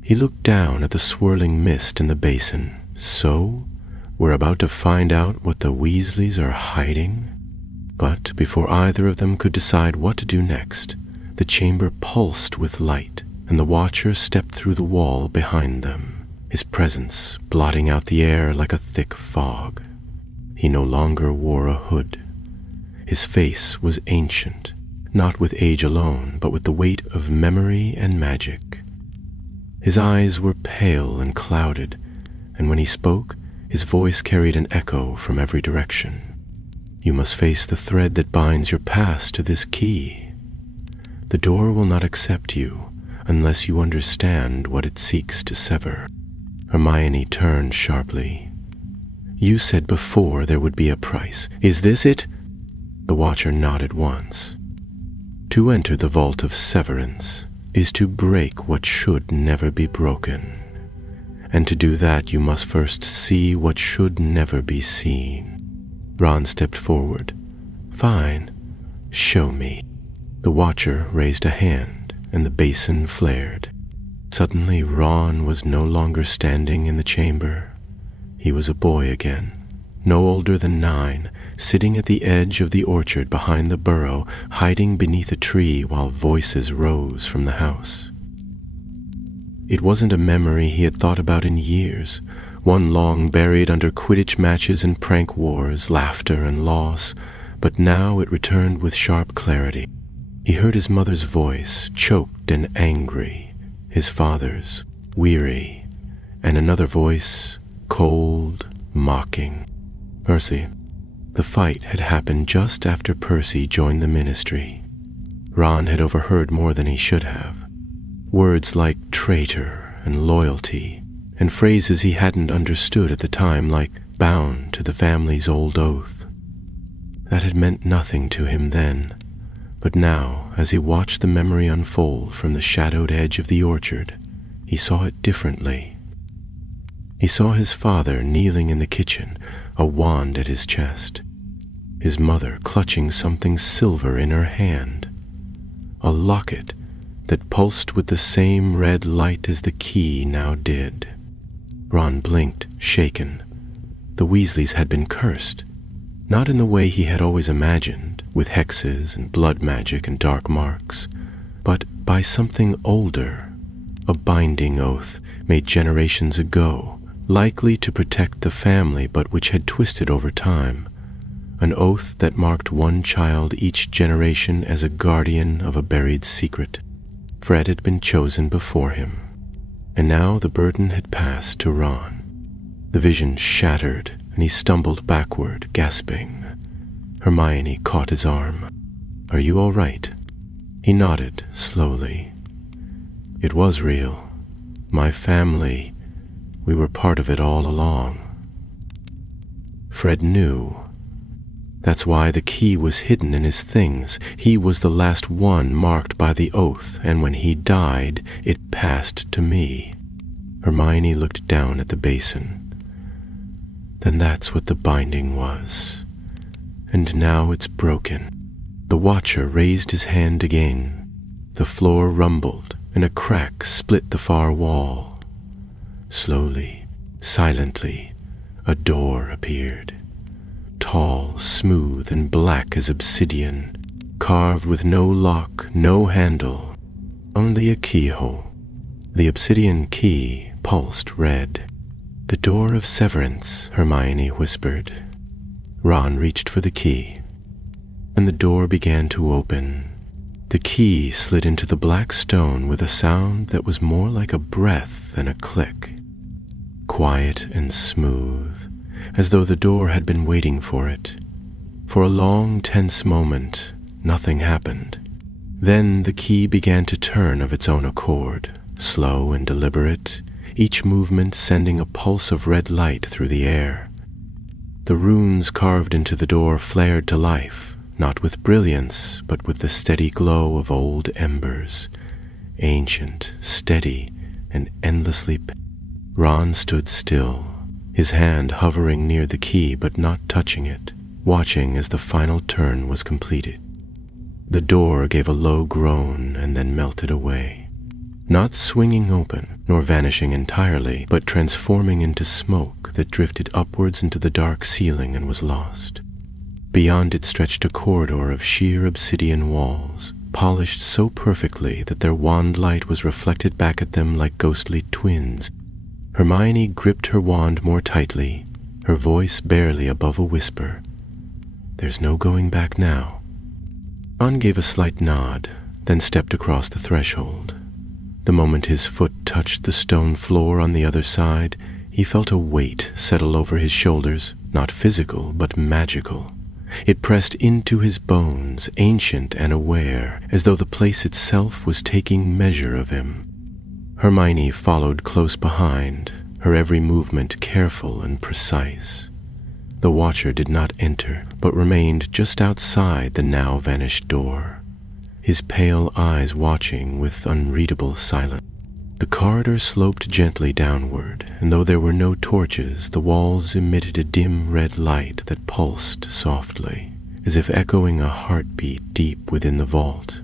He looked down at the swirling mist in the basin. "So, we're about to find out what the Weasleys are hiding?" But before either of them could decide what to do next, the chamber pulsed with light, and the Watcher stepped through the wall behind them, his presence blotting out the air like a thick fog. He no longer wore a hood. His face was ancient, not with age alone, but with the weight of memory and magic. His eyes were pale and clouded, and when he spoke, his voice carried an echo from every direction. "You must face the thread that binds your past to this key. The door will not accept you unless you understand what it seeks to sever." Hermione turned sharply. "You said before there would be a price. Is this it?" The Watcher nodded once. "To enter the vault of severance is to break what should never be broken. And to do that you must first see what should never be seen." Ron stepped forward. "Fine. Show me." The Watcher raised a hand, and the basin flared. Suddenly Ron was no longer standing in the chamber. He was a boy again, no older than 9, sitting at the edge of the orchard behind the burrow, hiding beneath a tree while voices rose from the house. It wasn't a memory he had thought about in years, one long buried under Quidditch matches and prank wars, laughter and loss, but now it returned with sharp clarity. He heard his mother's voice, choked and angry, his father's, weary, and another voice, cold, mocking. Percy. The fight had happened just after Percy joined the ministry. Ron had overheard more than he should have. Words like traitor and loyalty, and phrases he hadn't understood at the time, like bound to the family's old oath. That had meant nothing to him then, but now, as he watched the memory unfold from the shadowed edge of the orchard, he saw it differently. He saw his father kneeling in the kitchen, a wand at his chest, his mother clutching something silver in her hand, a locket that pulsed with the same red light as the key now did. Ron blinked, shaken. The Weasleys had been cursed, not in the way he had always imagined, with hexes and blood magic and dark marks, but by something older, a binding oath made generations ago, likely to protect the family but which had twisted over time, an oath that marked one child each generation as a guardian of a buried secret. Fred had been chosen before him, and now the burden had passed to Ron. The vision shattered, and he stumbled backward, gasping. Hermione caught his arm. "Are you all right?" He nodded slowly. "It was real. My family, we were part of it all along." Fred knew. That's why the key was hidden in his things. He was the last one marked by the oath, and when he died, it passed to me. Hermione looked down at the basin. Then that's what the binding was. And now it's broken. The Watcher raised his hand again. The floor rumbled, and a crack split the far wall. Slowly, silently, a door appeared. Tall, smooth, and black as obsidian, carved with no lock, no handle, only a keyhole. The obsidian key pulsed red. "The door of severance," Hermione whispered. Ron reached for the key, and the door began to open. The key slid into the black stone with a sound that was more like a breath than a click. Quiet and smooth, as though the door had been waiting for it. For a long, tense moment, nothing happened. Then the key began to turn of its own accord, slow and deliberate, each movement sending a pulse of red light through the air. The runes carved into the door flared to life, not with brilliance, but with the steady glow of old embers, ancient, steady, and endlessly. Ron stood still, his hand hovering near the key but not touching it, watching as the final turn was completed. The door gave a low groan and then melted away, not swinging open, nor vanishing entirely, but transforming into smoke that drifted upwards into the dark ceiling and was lost. Beyond it stretched a corridor of sheer obsidian walls, polished so perfectly that their wand light was reflected back at them like ghostly twins. Hermione gripped her wand more tightly, her voice barely above a whisper. "There's no going back now." Ron gave a slight nod, then stepped across the threshold. The moment his foot touched the stone floor on the other side, he felt a weight settle over his shoulders, not physical, but magical. It pressed into his bones, ancient and aware, as though the place itself was taking measure of him. Hermione followed close behind, her every movement careful and precise. The Watcher did not enter, but remained just outside the now vanished door, his pale eyes watching with unreadable silence. The corridor sloped gently downward, and though there were no torches, the walls emitted a dim red light that pulsed softly, as if echoing a heartbeat deep within the vault.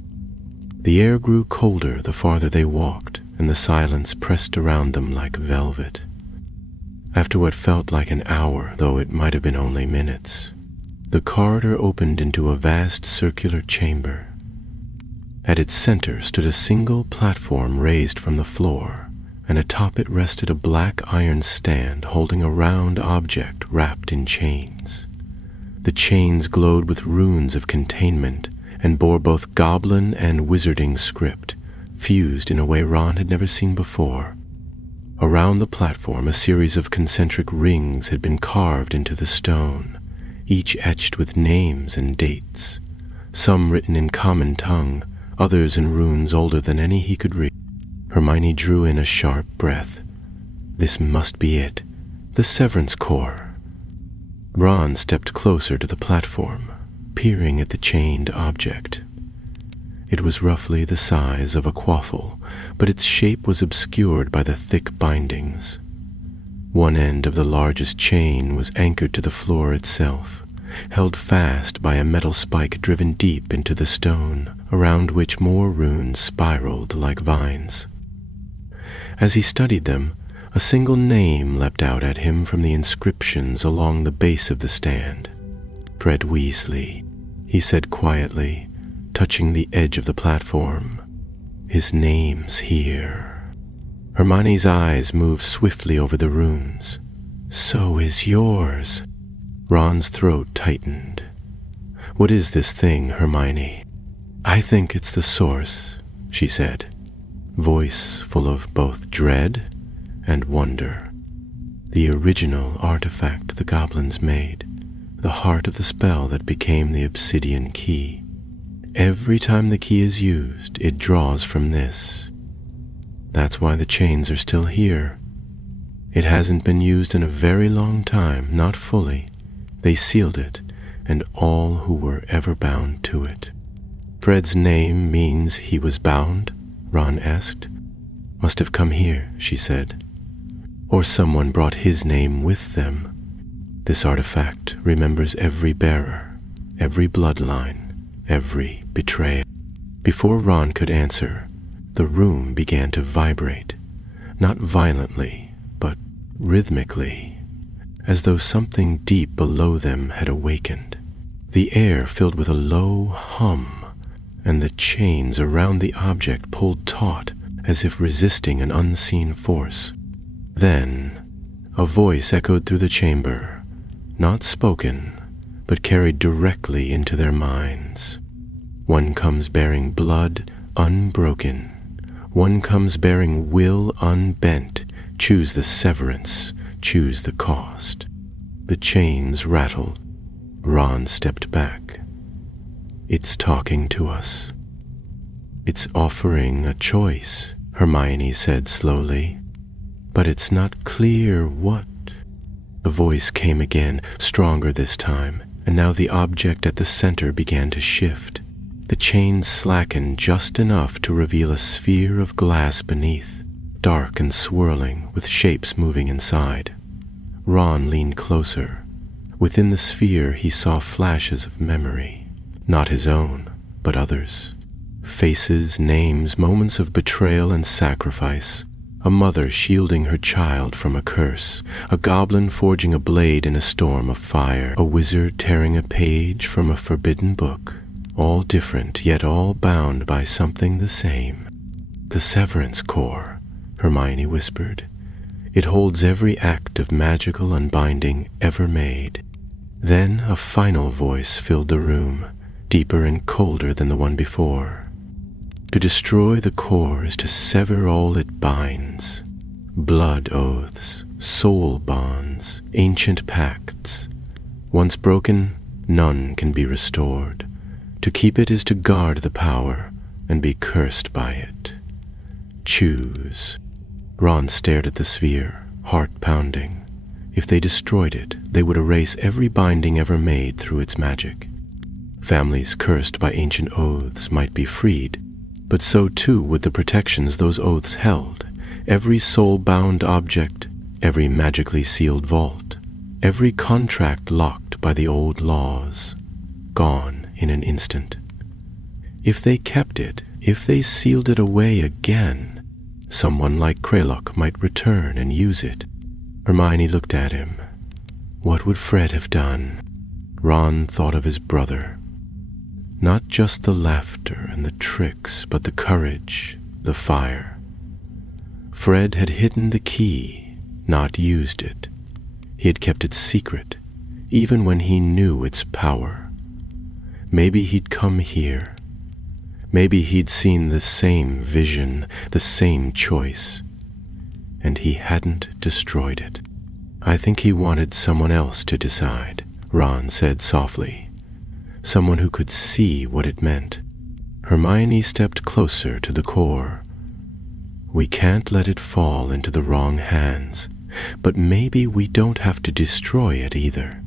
The air grew colder the farther they walked, and the silence pressed around them like velvet. After what felt like an hour, though it might have been only minutes, the corridor opened into a vast circular chamber. At its center stood a single platform raised from the floor, and atop it rested a black iron stand holding a round object wrapped in chains. The chains glowed with runes of containment and bore both goblin and wizarding script, fused in a way Ron had never seen before. Around the platform, a series of concentric rings had been carved into the stone, each etched with names and dates, some written in common tongue, others in runes older than any he could read. Hermione drew in a sharp breath. This must be it, the Severance Core. Ron stepped closer to the platform, peering at the chained object. It was roughly the size of a quaffle, but its shape was obscured by the thick bindings. One end of the largest chain was anchored to the floor itself, held fast by a metal spike driven deep into the stone, around which more runes spiraled like vines. As he studied them, a single name leapt out at him from the inscriptions along the base of the stand. "Fred Weasley," he said quietly, touching the edge of the platform. "His name's here." Hermione's eyes moved swiftly over the runes. "So is yours." Ron's throat tightened. "What is this thing, Hermione?" "I think it's the source," she said, voice full of both dread and wonder. "The original artifact the goblins made, the heart of the spell that became the obsidian key. Every time the key is used, it draws from this. That's why the chains are still here. It hasn't been used in a very long time, not fully. They sealed it, and all who were ever bound to it." "Fred's name means he was bound?" Ron asked. "Must have come here," she said. "Or someone brought his name with them. This artifact remembers every bearer, every bloodline, every betrayal." Before Ron could answer, the room began to vibrate, not violently, but rhythmically, as though something deep below them had awakened. The air filled with a low hum, and the chains around the object pulled taut as if resisting an unseen force. Then, a voice echoed through the chamber, not spoken, but carried directly into their minds. "One comes bearing blood unbroken. One comes bearing will unbent. Choose the severance, choose the cost." The chains rattled. Ron stepped back. "It's talking to us. It's offering a choice," Hermione said slowly. "But it's not clear what." The voice came again, stronger this time, and now the object at the center began to shift. The chains slackened just enough to reveal a sphere of glass beneath, dark and swirling, with shapes moving inside. Ron leaned closer. Within the sphere he saw flashes of memory, not his own, but others. Faces, names, moments of betrayal and sacrifice. A mother shielding her child from a curse, a goblin forging a blade in a storm of fire, a wizard tearing a page from a forbidden book. All different, yet all bound by something the same. "The Severance Core," Hermione whispered. "It holds every act of magical unbinding ever made." Then a final voice filled the room, deeper and colder than the one before. "To destroy the core is to sever all it binds. Blood oaths, soul bonds, ancient pacts. Once broken, none can be restored. To keep it is to guard the power and be cursed by it. Choose." Ron stared at the sphere, heart pounding. If they destroyed it, they would erase every binding ever made through its magic. Families cursed by ancient oaths might be freed, but so too would the protections those oaths held. Every soul-bound object, every magically sealed vault, every contract locked by the old laws, gone in an instant. If they kept it, if they sealed it away again, someone like Kraylock might return and use it. Hermione looked at him. What would Fred have done? Ron thought of his brother. Not just the laughter and the tricks, but the courage, the fire. Fred had hidden the key, not used it. He had kept it secret, even when he knew its power. Maybe he'd come here. Maybe he'd seen the same vision, the same choice, and he hadn't destroyed it. "I think he wanted someone else to decide," Ron said softly. "Someone who could see what it meant." Hermione stepped closer to the core. "We can't let it fall into the wrong hands, but maybe we don't have to destroy it either.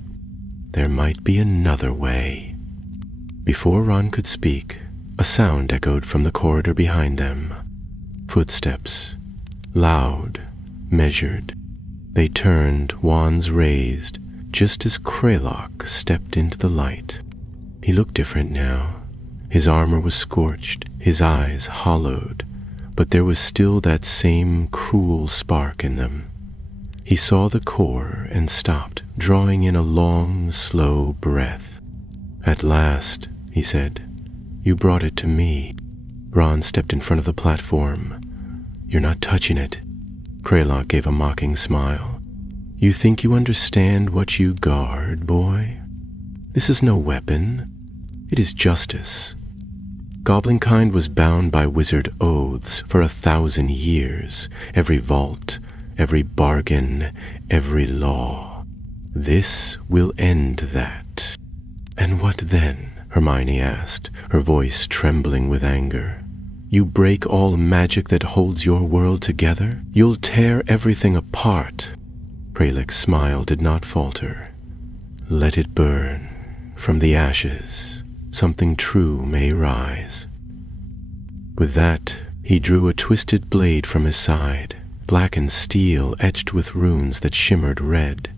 There might be another way." Before Ron could speak, a sound echoed from the corridor behind them. Footsteps, loud, measured. They turned, wands raised, just as Kraylock stepped into the light. He looked different now. His armor was scorched, his eyes hollowed, but there was still that same cruel spark in them. He saw the core and stopped, drawing in a long, slow breath. "At last," he said, "you brought it to me." Ron stepped in front of the platform. "You're not touching it." Kraylock gave a mocking smile. "You think you understand what you guard, boy? This is no weapon. It is justice. Goblinkind was bound by wizard oaths for 1,000 years, every vault, every bargain, every law. This will end that." "And what then?" Hermione asked, her voice trembling with anger. "You break all magic that holds your world together? You'll tear everything apart." Kraylick's smile did not falter. "Let it burn. From the ashes, something true may rise." With that, he drew a twisted blade from his side, blackened steel etched with runes that shimmered red.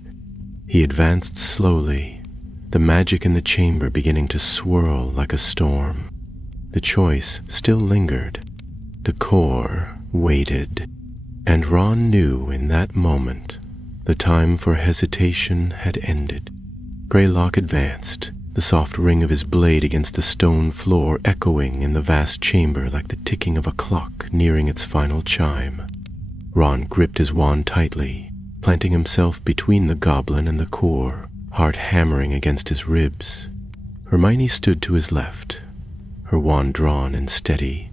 He advanced slowly, the magic in the chamber beginning to swirl like a storm. The choice still lingered. The core waited, and Ron knew in that moment the time for hesitation had ended. Greylock advanced, the soft ring of his blade against the stone floor echoing in the vast chamber like the ticking of a clock nearing its final chime. Ron gripped his wand tightly, planting himself between the goblin and the core, heart hammering against his ribs. Hermione stood to his left, her wand drawn and steady,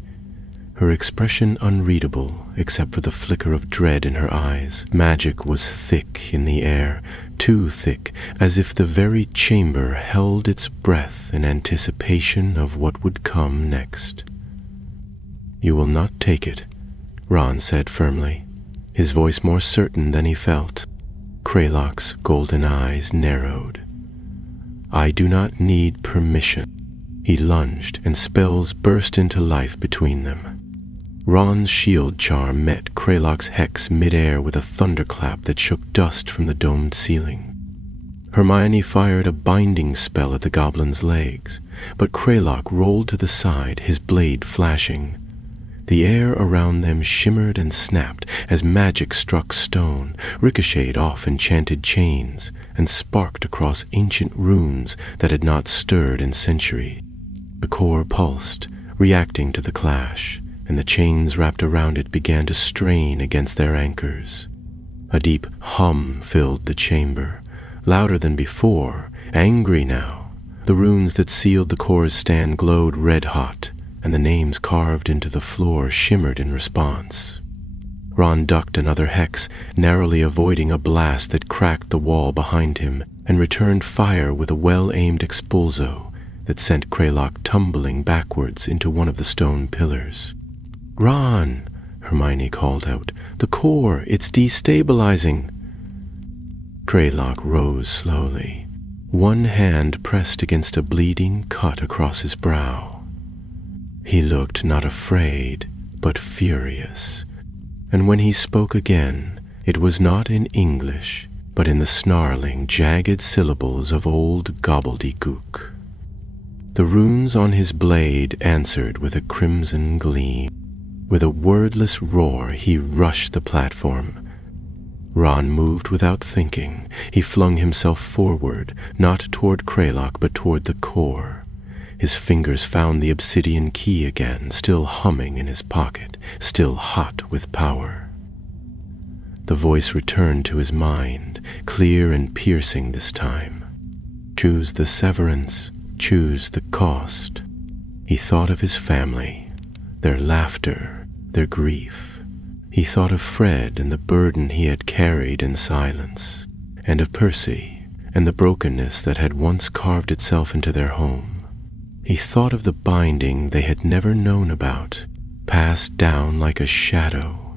her expression unreadable except for the flicker of dread in her eyes. Magic was thick in the air, too thick, as if the very chamber held its breath in anticipation of what would come next. "You will not take it," Ron said firmly, his voice more certain than he felt. Kraylock's golden eyes narrowed. "I do not need permission." He lunged, and spells burst into life between them. Ron's shield charm met Kraylock's hex mid-air with a thunderclap that shook dust from the domed ceiling. Hermione fired a binding spell at the goblin's legs, but Kraylock rolled to the side, his blade flashing. The air around them shimmered and snapped as magic struck stone, ricocheted off enchanted chains, and sparked across ancient runes that had not stirred in centuries. The core pulsed, reacting to the clash, and the chains wrapped around it began to strain against their anchors. A deep hum filled the chamber, louder than before, angry now. The runes that sealed the core's stand glowed red-hot, and the names carved into the floor shimmered in response. Ron ducked another hex, narrowly avoiding a blast that cracked the wall behind him, and returned fire with a well-aimed expulso that sent Kraylock tumbling backwards into one of the stone pillars. "Ron!" Hermione called out. "The core, it's destabilizing!" Kraylock rose slowly, one hand pressed against a bleeding cut across his brow. He looked not afraid, but furious, and when he spoke again, it was not in English, but in the snarling, jagged syllables of old gobbledygook. The runes on his blade answered with a crimson gleam. With a wordless roar, he rushed the platform. Ron moved without thinking. He flung himself forward, not toward Kraylock, but toward the core. His fingers found the obsidian key again, still humming in his pocket, still hot with power. The voice returned to his mind, clear and piercing this time. "Choose the severance, choose the cost." He thought of his family, their laughter, their grief. He thought of Fred and the burden he had carried in silence, and of Percy and the brokenness that had once carved itself into their home. He thought of the binding they had never known about, passed down like a shadow,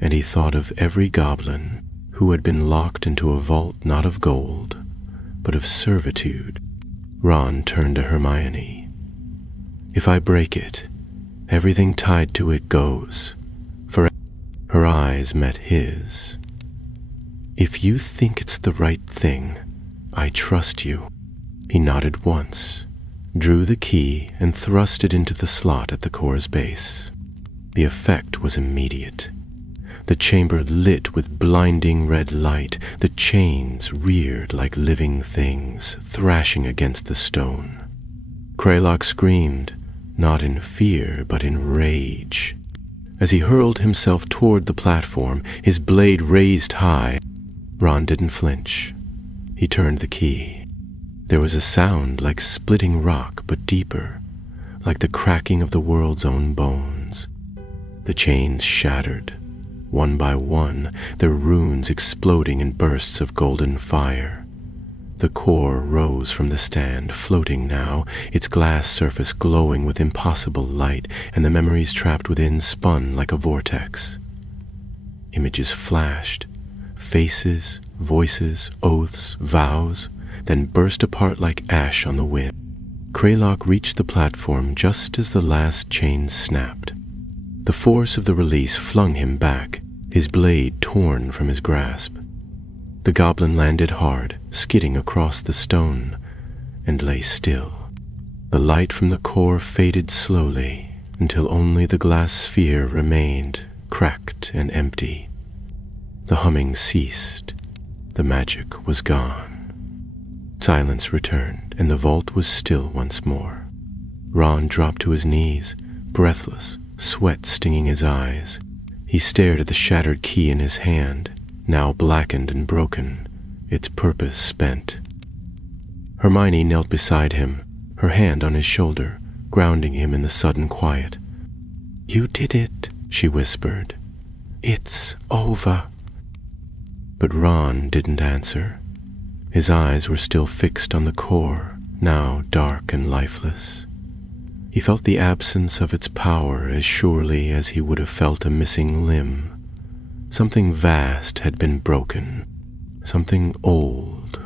and he thought of every goblin who had been locked into a vault not of gold, but of servitude. Ron turned to Hermione. "If I break it, everything tied to it goes. Forever." Her eyes met his. "If you think it's the right thing, I trust you." He nodded once, drew the key, and thrust it into the slot at the core's base. The effect was immediate. The chamber lit with blinding red light. The chains reared like living things, thrashing against the stone. Kraylock screamed, not in fear, but in rage. As he hurled himself toward the platform, his blade raised high. Ron didn't flinch. He turned the key. There was a sound like splitting rock, but deeper, like the cracking of the world's own bones. The chains shattered, one by one, their runes exploding in bursts of golden fire. The core rose from the stand, floating now, its glass surface glowing with impossible light, and the memories trapped within spun like a vortex. Images flashed, faces, voices, oaths, vows, then burst apart like ash on the wind. Kraylock reached the platform just as the last chain snapped. The force of the release flung him back, his blade torn from his grasp. The goblin landed hard, skidding across the stone, and lay still. The light from the core faded slowly until only the glass sphere remained, cracked and empty. The humming ceased. The magic was gone. Silence returned, and the vault was still once more. Ron dropped to his knees, breathless, sweat stinging his eyes. He stared at the shattered key in his hand, now blackened and broken, its purpose spent. Hermione knelt beside him, her hand on his shoulder, grounding him in the sudden quiet. "You did it," she whispered. "It's over." But Ron didn't answer. His eyes were still fixed on the core, now dark and lifeless. He felt the absence of its power as surely as he would have felt a missing limb. Something vast had been broken. Something old,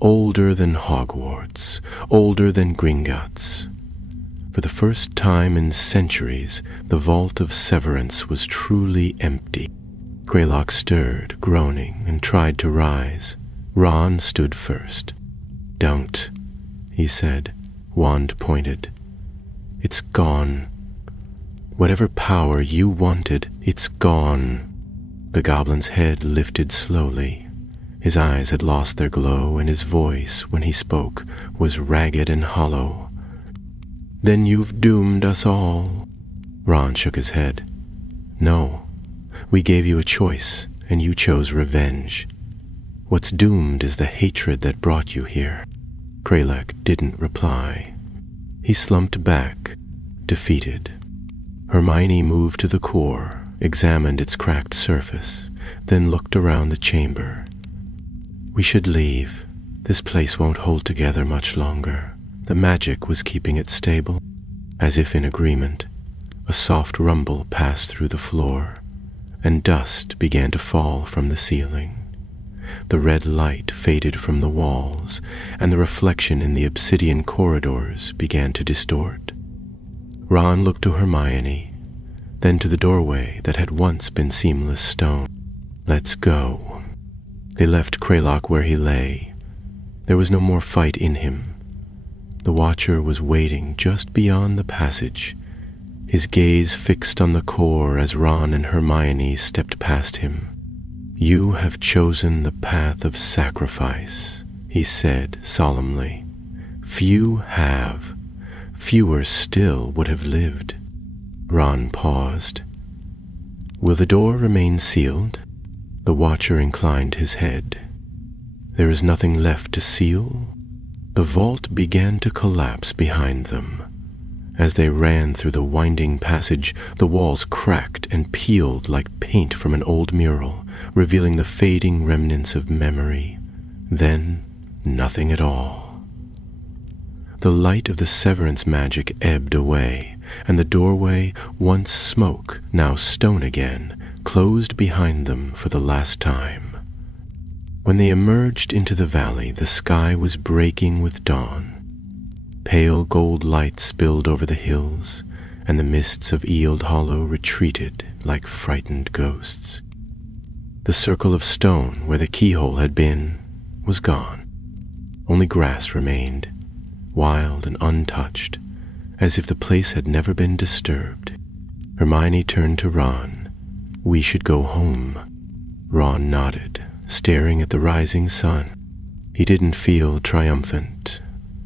older than Hogwarts, older than Gringotts. For the first time in centuries, the vault of Severance was truly empty. Kraylock stirred, groaning, and tried to rise. Ron stood first. "Don't," he said, wand pointed. "It's gone. Whatever power you wanted, it's gone." The goblin's head lifted slowly. His eyes had lost their glow, and his voice, when he spoke, was ragged and hollow. "Then you've doomed us all." Ron shook his head. "No, we gave you a choice, and you chose revenge. What's doomed is the hatred that brought you here." Kraylock didn't reply. He slumped back, defeated. Hermione moved to the core, examined its cracked surface, then looked around the chamber. "We should leave. This place won't hold together much longer." The magic was keeping it stable. As if in agreement, a soft rumble passed through the floor, and dust began to fall from the ceiling. The red light faded from the walls, and the reflection in the obsidian corridors began to distort. Ron looked to Hermione, then to the doorway that had once been seamless stone. "Let's go." They left Kraylock where he lay. There was no more fight in him. The Watcher was waiting just beyond the passage, his gaze fixed on the core as Ron and Hermione stepped past him. "You have chosen the path of sacrifice," he said solemnly. "Few have. Fewer still would have lived." Ron paused. "Will the door remain sealed?" The Watcher inclined his head. "There is nothing left to seal?" The vault began to collapse behind them. As they ran through the winding passage, the walls cracked and peeled like paint from an old mural, revealing the fading remnants of memory. Then, nothing at all. The light of the Severance magic ebbed away, and the doorway, once smoke, now stone again, closed behind them for the last time. When they emerged into the valley, the sky was breaking with dawn. Pale gold light spilled over the hills, and the mists of Eald Hollow retreated like frightened ghosts. The circle of stone where the keyhole had been was gone. Only grass remained, wild and untouched, as if the place had never been disturbed. Hermione turned to Ron. "We should go home." Ron nodded, staring at the rising sun. He didn't feel triumphant,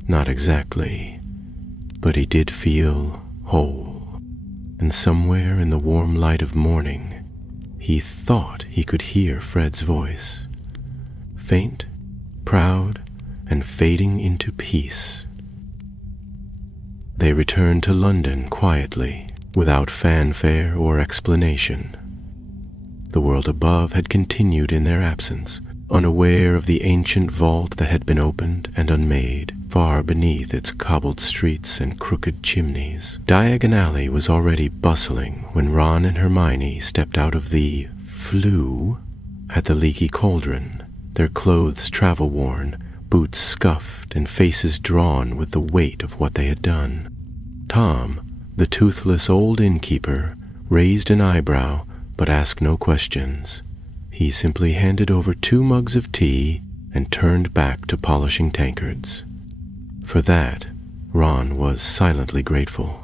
not exactly, but he did feel whole. And somewhere in the warm light of morning, he thought he could hear Fred's voice, faint, proud, and fading into peace. They returned to London quietly, without fanfare or explanation. The world above had continued in their absence, unaware of the ancient vault that had been opened and unmade, far beneath its cobbled streets and crooked chimneys. Diagon Alley was already bustling when Ron and Hermione stepped out of the flue at the Leaky Cauldron, their clothes travel-worn, boots scuffed, and faces drawn with the weight of what they had done. Tom, the toothless old innkeeper, raised an eyebrow but asked no questions. He simply handed over 2 mugs of tea and turned back to polishing tankards. For that, Ron was silently grateful.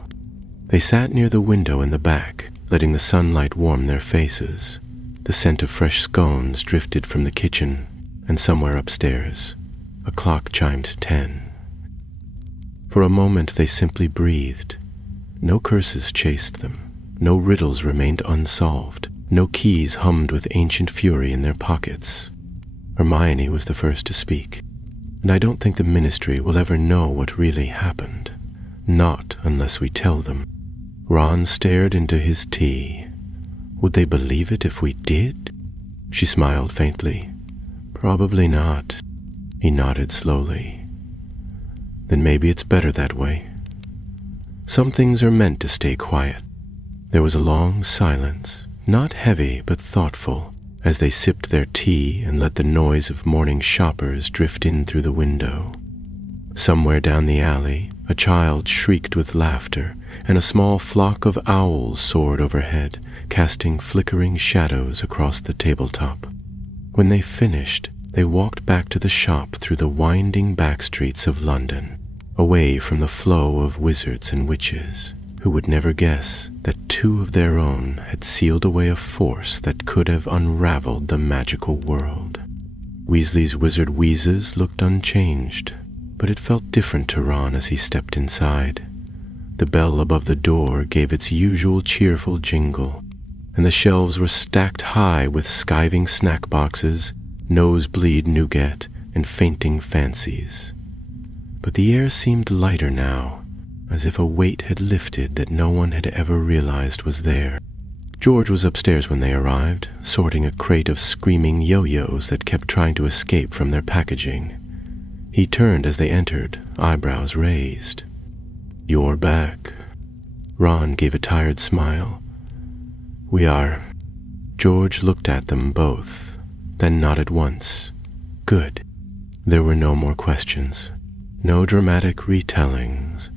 They sat near the window in the back, letting the sunlight warm their faces. The scent of fresh scones drifted from the kitchen, and somewhere upstairs, a clock chimed 10. For a moment they simply breathed. No curses chased them. No riddles remained unsolved. No keys hummed with ancient fury in their pockets. Hermione was the first to speak, and I don't think the Ministry will ever know what really happened. Not unless we tell them. Ron stared into his tea. Would they believe it if we did? She smiled faintly. Probably not. He nodded slowly. Then maybe it's better that way. Some things are meant to stay quiet. There was a long silence, not heavy but thoughtful, as they sipped their tea and let the noise of morning shoppers drift in through the window. Somewhere down the alley, a child shrieked with laughter, and a small flock of owls soared overhead, casting flickering shadows across the tabletop. When they finished, they walked back to the shop through the winding back streets of London, away from the flow of wizards and witches, who would never guess that 2 of their own had sealed away a force that could have unraveled the magical world. Weasley's wizard wheezes looked unchanged, but it felt different to Ron as he stepped inside. The bell above the door gave its usual cheerful jingle, and the shelves were stacked high with skiving snack boxes, nosebleed nougat, and fainting fancies. But the air seemed lighter now, as if a weight had lifted that no one had ever realized was there. George was upstairs when they arrived, sorting a crate of screaming yo-yos that kept trying to escape from their packaging. He turned as they entered, eyebrows raised. "You're back." Ron gave a tired smile. "We are." George looked at them both, then nodded once. "Good." There were no more questions, no dramatic retellings,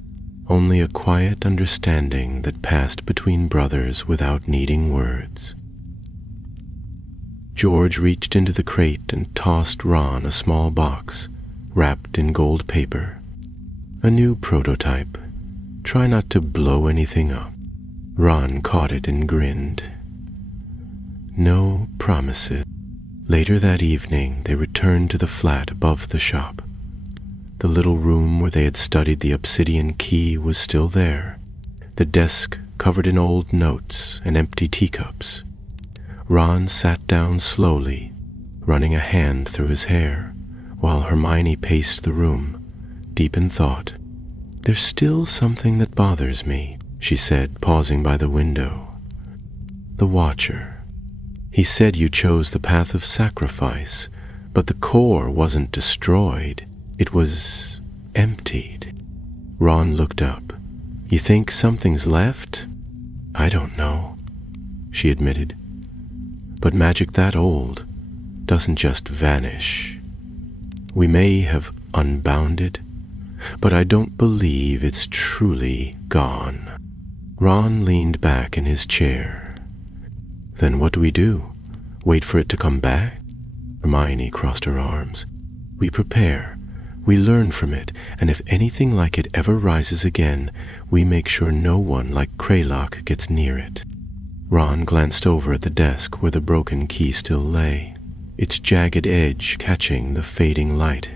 only a quiet understanding that passed between brothers without needing words. George reached into the crate and tossed Ron a small box, wrapped in gold paper. A new prototype. Try not to blow anything up. Ron caught it and grinned. No promises. Later that evening, they returned to the flat above the shop. The little room where they had studied the obsidian key was still there, the desk covered in old notes and empty teacups. Ron sat down slowly, running a hand through his hair, while Hermione paced the room, deep in thought. "There's still something that bothers me," she said, pausing by the window. "The Watcher. He said you chose the path of sacrifice, but the core wasn't destroyed. It was emptied." Ron looked up. "You think something's left?" "I don't know," she admitted. "But magic that old doesn't just vanish. We may have unbound it, but I don't believe it's truly gone." Ron leaned back in his chair. "Then what do we do? Wait for it to come back?" Hermione crossed her arms. "We prepare. We learn from it, and if anything like it ever rises again, we make sure no one like Kraylock gets near it." Ron glanced over at the desk where the broken key still lay, its jagged edge catching the fading light.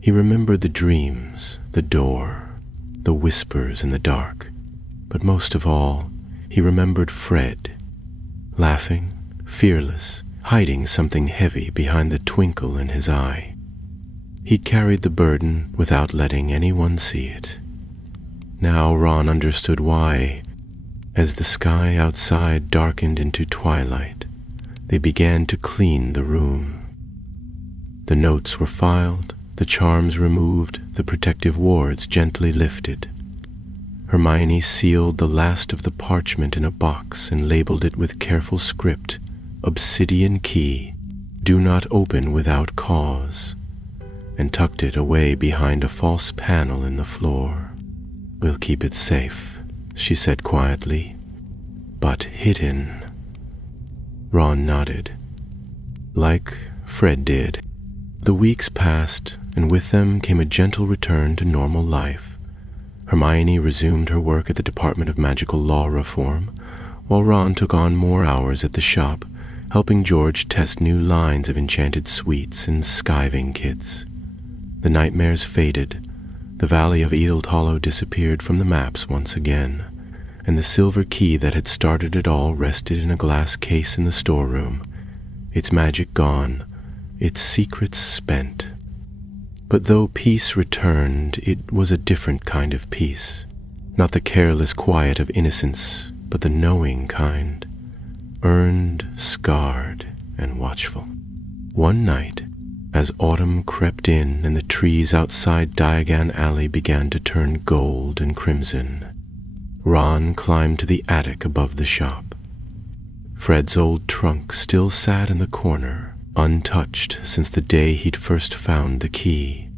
He remembered the dreams, the door, the whispers in the dark, but most of all, he remembered Fred, laughing, fearless, hiding something heavy behind the twinkle in his eye. He'd carried the burden without letting anyone see it. Now Ron understood why. As the sky outside darkened into twilight, they began to clean the room. The notes were filed, the charms removed, the protective wards gently lifted. Hermione sealed the last of the parchment in a box and labeled it with careful script, "Obsidian key, do not open without cause," and tucked it away behind a false panel in the floor. "We'll keep it safe," she said quietly, "but hidden." Ron nodded. Like Fred did. The weeks passed, and with them came a gentle return to normal life. Hermione resumed her work at the Department of Magical Law Reform, while Ron took on more hours at the shop, helping George test new lines of enchanted sweets and skiving kits. The nightmares faded, the valley of Eald Hollow disappeared from the maps once again, and the silver key that had started it all rested in a glass case in the storeroom, its magic gone, its secrets spent. But though peace returned, it was a different kind of peace, not the careless quiet of innocence, but the knowing kind, earned, scarred, and watchful. One night, as autumn crept in and the trees outside Diagon Alley began to turn gold and crimson, Ron climbed to the attic above the shop. Fred's old trunk still sat in the corner, untouched since the day he'd first found the key.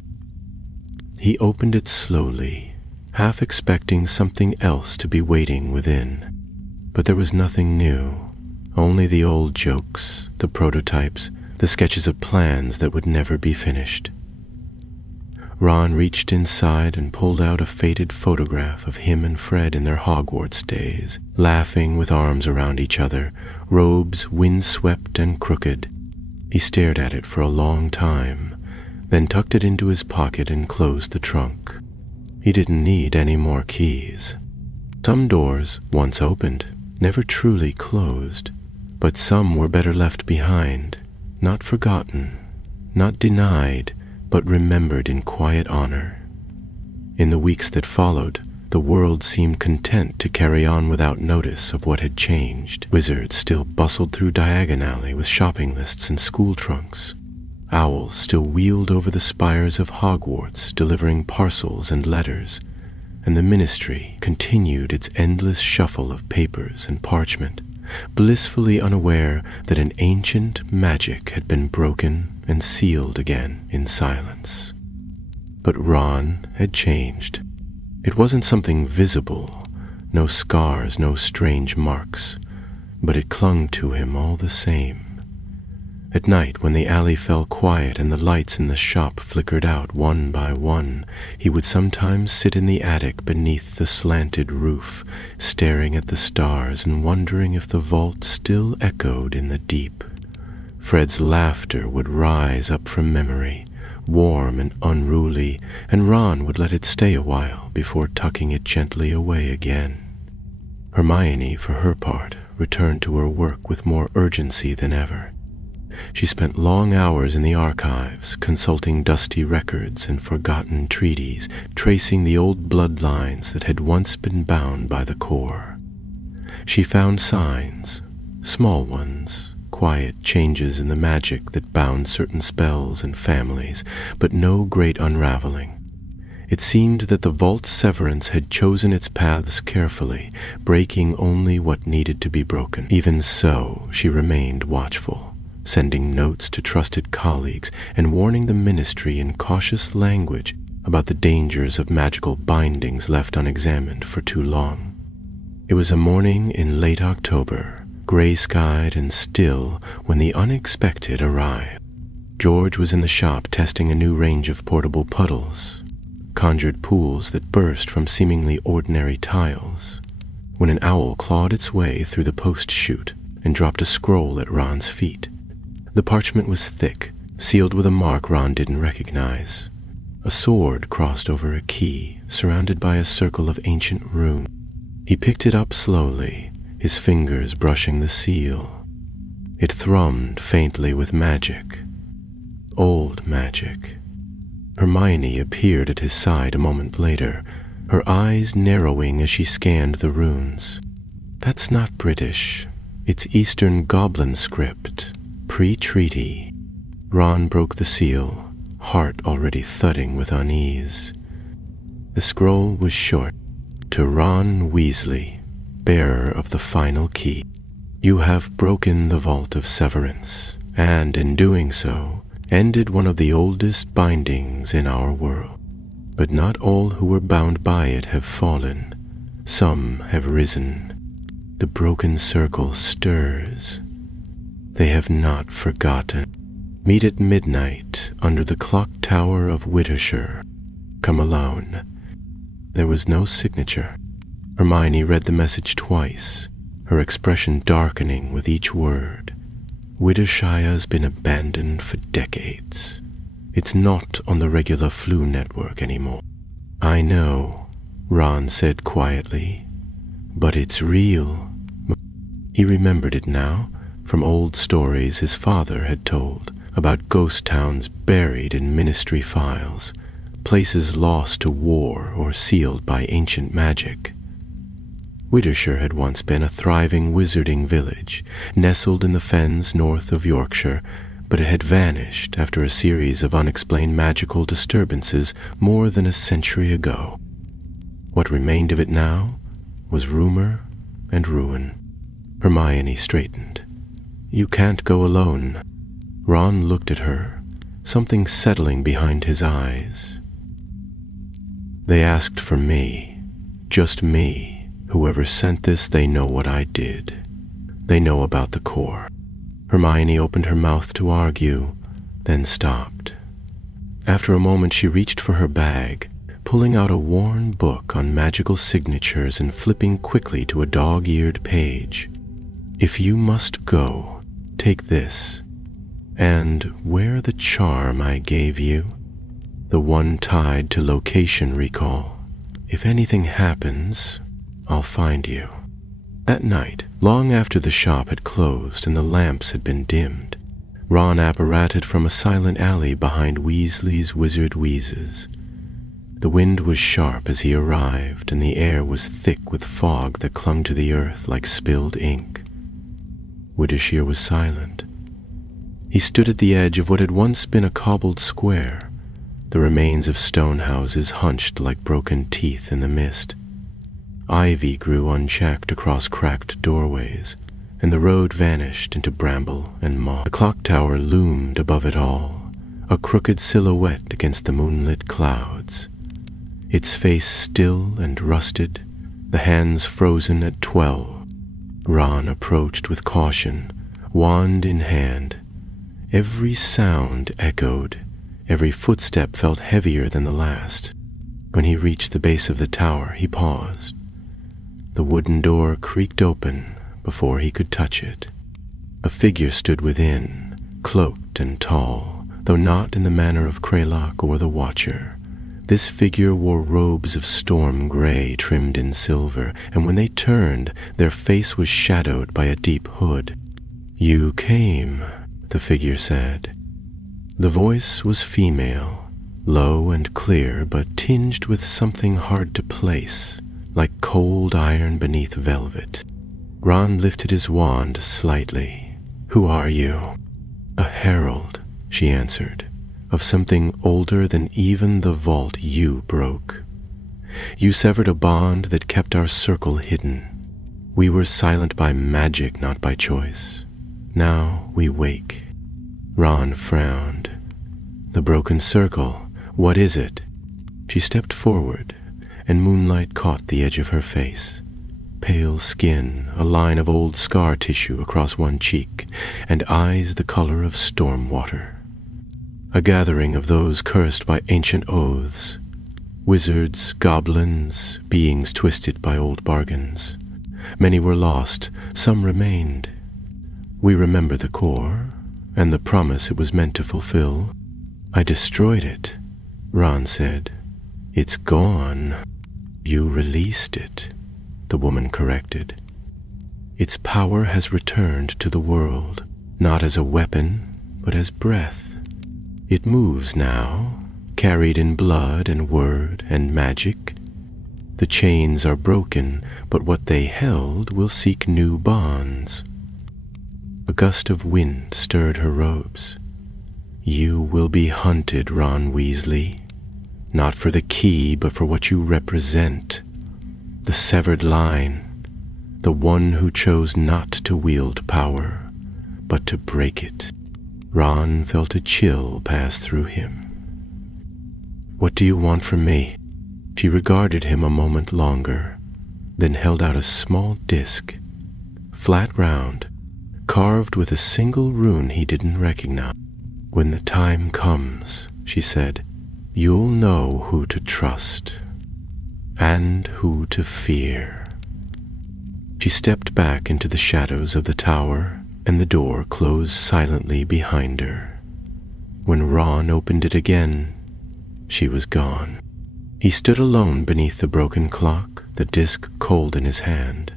He opened it slowly, half expecting something else to be waiting within. But there was nothing new, only the old jokes, the prototypes, the sketches of plans that would never be finished. Ron reached inside and pulled out a faded photograph of him and Fred in their Hogwarts days, laughing with arms around each other, robes windswept and crooked. He stared at it for a long time, then tucked it into his pocket and closed the trunk. He didn't need any more keys. Some doors, once opened, never truly closed, but some were better left behind, not forgotten, not denied, but remembered in quiet honor. In the weeks that followed, the world seemed content to carry on without notice of what had changed. Wizards still bustled through Diagon Alley with shopping lists and school trunks. Owls still wheeled over the spires of Hogwarts, delivering parcels and letters, and the Ministry continued its endless shuffle of papers and parchment, blissfully unaware that an ancient magic had been broken and sealed again in silence. But Ron had changed. It wasn't something visible, no scars, no strange marks, but it clung to him all the same. At night, when the alley fell quiet and the lights in the shop flickered out one by one, he would sometimes sit in the attic beneath the slanted roof, staring at the stars and wondering if the vault still echoed in the deep. Fred's laughter would rise up from memory, warm and unruly, and Ron would let it stay a while before tucking it gently away again. Hermione, for her part, returned to her work with more urgency than ever. She spent long hours in the archives, consulting dusty records and forgotten treaties, tracing the old bloodlines that had once been bound by the core. She found signs, small ones, quiet changes in the magic that bound certain spells and families, but no great unraveling. It seemed that the vault's severance had chosen its paths carefully, breaking only what needed to be broken. Even so, she remained watchful, sending notes to trusted colleagues and warning the Ministry in cautious language about the dangers of magical bindings left unexamined for too long. It was a morning in late October, gray-skied and still, when the unexpected arrived. George was in the shop testing a new range of portable puddles, conjured pools that burst from seemingly ordinary tiles, when an owl clawed its way through the post chute and dropped a scroll at Ron's feet. The parchment was thick, sealed with a mark Ron didn't recognize. A sword crossed over a key, surrounded by a circle of ancient runes. He picked it up slowly, his fingers brushing the seal. It thrummed faintly with magic. Old magic. Hermione appeared at his side a moment later, her eyes narrowing as she scanned the runes. That's not British. It's Eastern Goblin script, pre-treaty. Ron broke the seal, heart already thudding with unease. The scroll was short. To Ron Weasley, bearer of the final key. You have broken the vault of severance, and in doing so, ended one of the oldest bindings in our world. But not all who were bound by it have fallen. Some have risen. The broken circle stirs. They have not forgotten. Meet at midnight under the clock tower of Whittershire. Come alone. There was no signature. Hermione read the message twice, her expression darkening with each word. Widdershire's been abandoned for decades. It's not on the regular flu network anymore. I know, Ron said quietly, but it's real. He remembered it now from old stories his father had told about ghost towns buried in ministry files, places lost to war or sealed by ancient magic. Whittershire had once been a thriving wizarding village, nestled in the fens north of Yorkshire, but it had vanished after a series of unexplained magical disturbances more than a century ago. What remained of it now was rumor and ruin. Hermione straightened. You can't go alone. Ron looked at her, something settling behind his eyes. They asked for me, just me. Whoever sent this, they know what I did. They know about the core. Hermione opened her mouth to argue, then stopped. After a moment, she reached for her bag, pulling out a worn book on magical signatures and flipping quickly to a dog-eared page. If you must go, take this, and wear the charm I gave you, the one tied to location recall. If anything happens, I'll find you. That night, long after the shop had closed and the lamps had been dimmed, Ron apparated from a silent alley behind Weasley's Wizard Wheezes. The wind was sharp as he arrived, and the air was thick with fog that clung to the earth like spilled ink. Whittershire was silent. He stood at the edge of what had once been a cobbled square, the remains of stone houses hunched like broken teeth in the mist. Ivy grew unchecked across cracked doorways, and the road vanished into bramble and moss. The clock tower loomed above it all, a crooked silhouette against the moonlit clouds. Its face still and rusted, the hands frozen at 12. Ron approached with caution, wand in hand. Every sound echoed, every footstep felt heavier than the last. When he reached the base of the tower, he paused. The wooden door creaked open before he could touch it. A figure stood within, cloaked and tall, though not in the manner of Kraylock or the Watcher. This figure wore robes of storm gray trimmed in silver, and when they turned, their face was shadowed by a deep hood. You came, the figure said. The voice was female, low and clear, but tinged with something hard to place, like cold iron beneath velvet. Ron lifted his wand slightly. Who are you? A herald, she answered, of something older than even the vault you broke. You severed a bond that kept our circle hidden. We were silent by magic, not by choice. Now we wake. Ron frowned. The broken circle, what is it? She stepped forward, and moonlight caught the edge of her face. Pale skin, a line of old scar tissue across one cheek, and eyes the color of storm water. A gathering of those cursed by ancient oaths. Wizards, goblins, beings twisted by old bargains. Many were lost, some remained. We remember the core, and the promise it was meant to fulfill. I destroyed it, Ron said. It's gone. You released it, the woman corrected. Its power has returned to the world, not as a weapon, but as breath. It moves now, carried in blood and word and magic. The chains are broken, but what they held will seek new bonds. A gust of wind stirred her robes. You will be hunted, Ron Weasley. Not for the key, but for what you represent. The severed line, the one who chose not to wield power, but to break it. Ron felt a chill pass through him. What do you want from me? She regarded him a moment longer, then held out a small disc, flat round, carved with a single rune he didn't recognize. When the time comes, she said, you'll know who to trust and who to fear. She stepped back into the shadows of the tower, and the door closed silently behind her. When Ron opened it again, she was gone. He stood alone beneath the broken clock, the disc cold in his hand,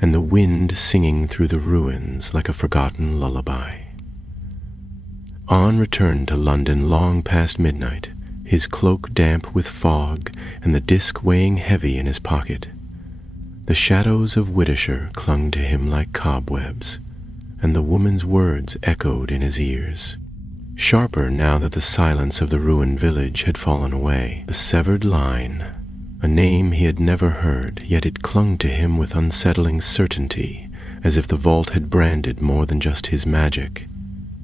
and the wind singing through the ruins like a forgotten lullaby. On returned to London long past midnight, his cloak damp with fog and the disc weighing heavy in his pocket. The shadows of Whitishire clung to him like cobwebs, and the woman's words echoed in his ears. Sharper now that the silence of the ruined village had fallen away. A severed line, a name he had never heard, yet it clung to him with unsettling certainty, as if the vault had branded more than just his magic.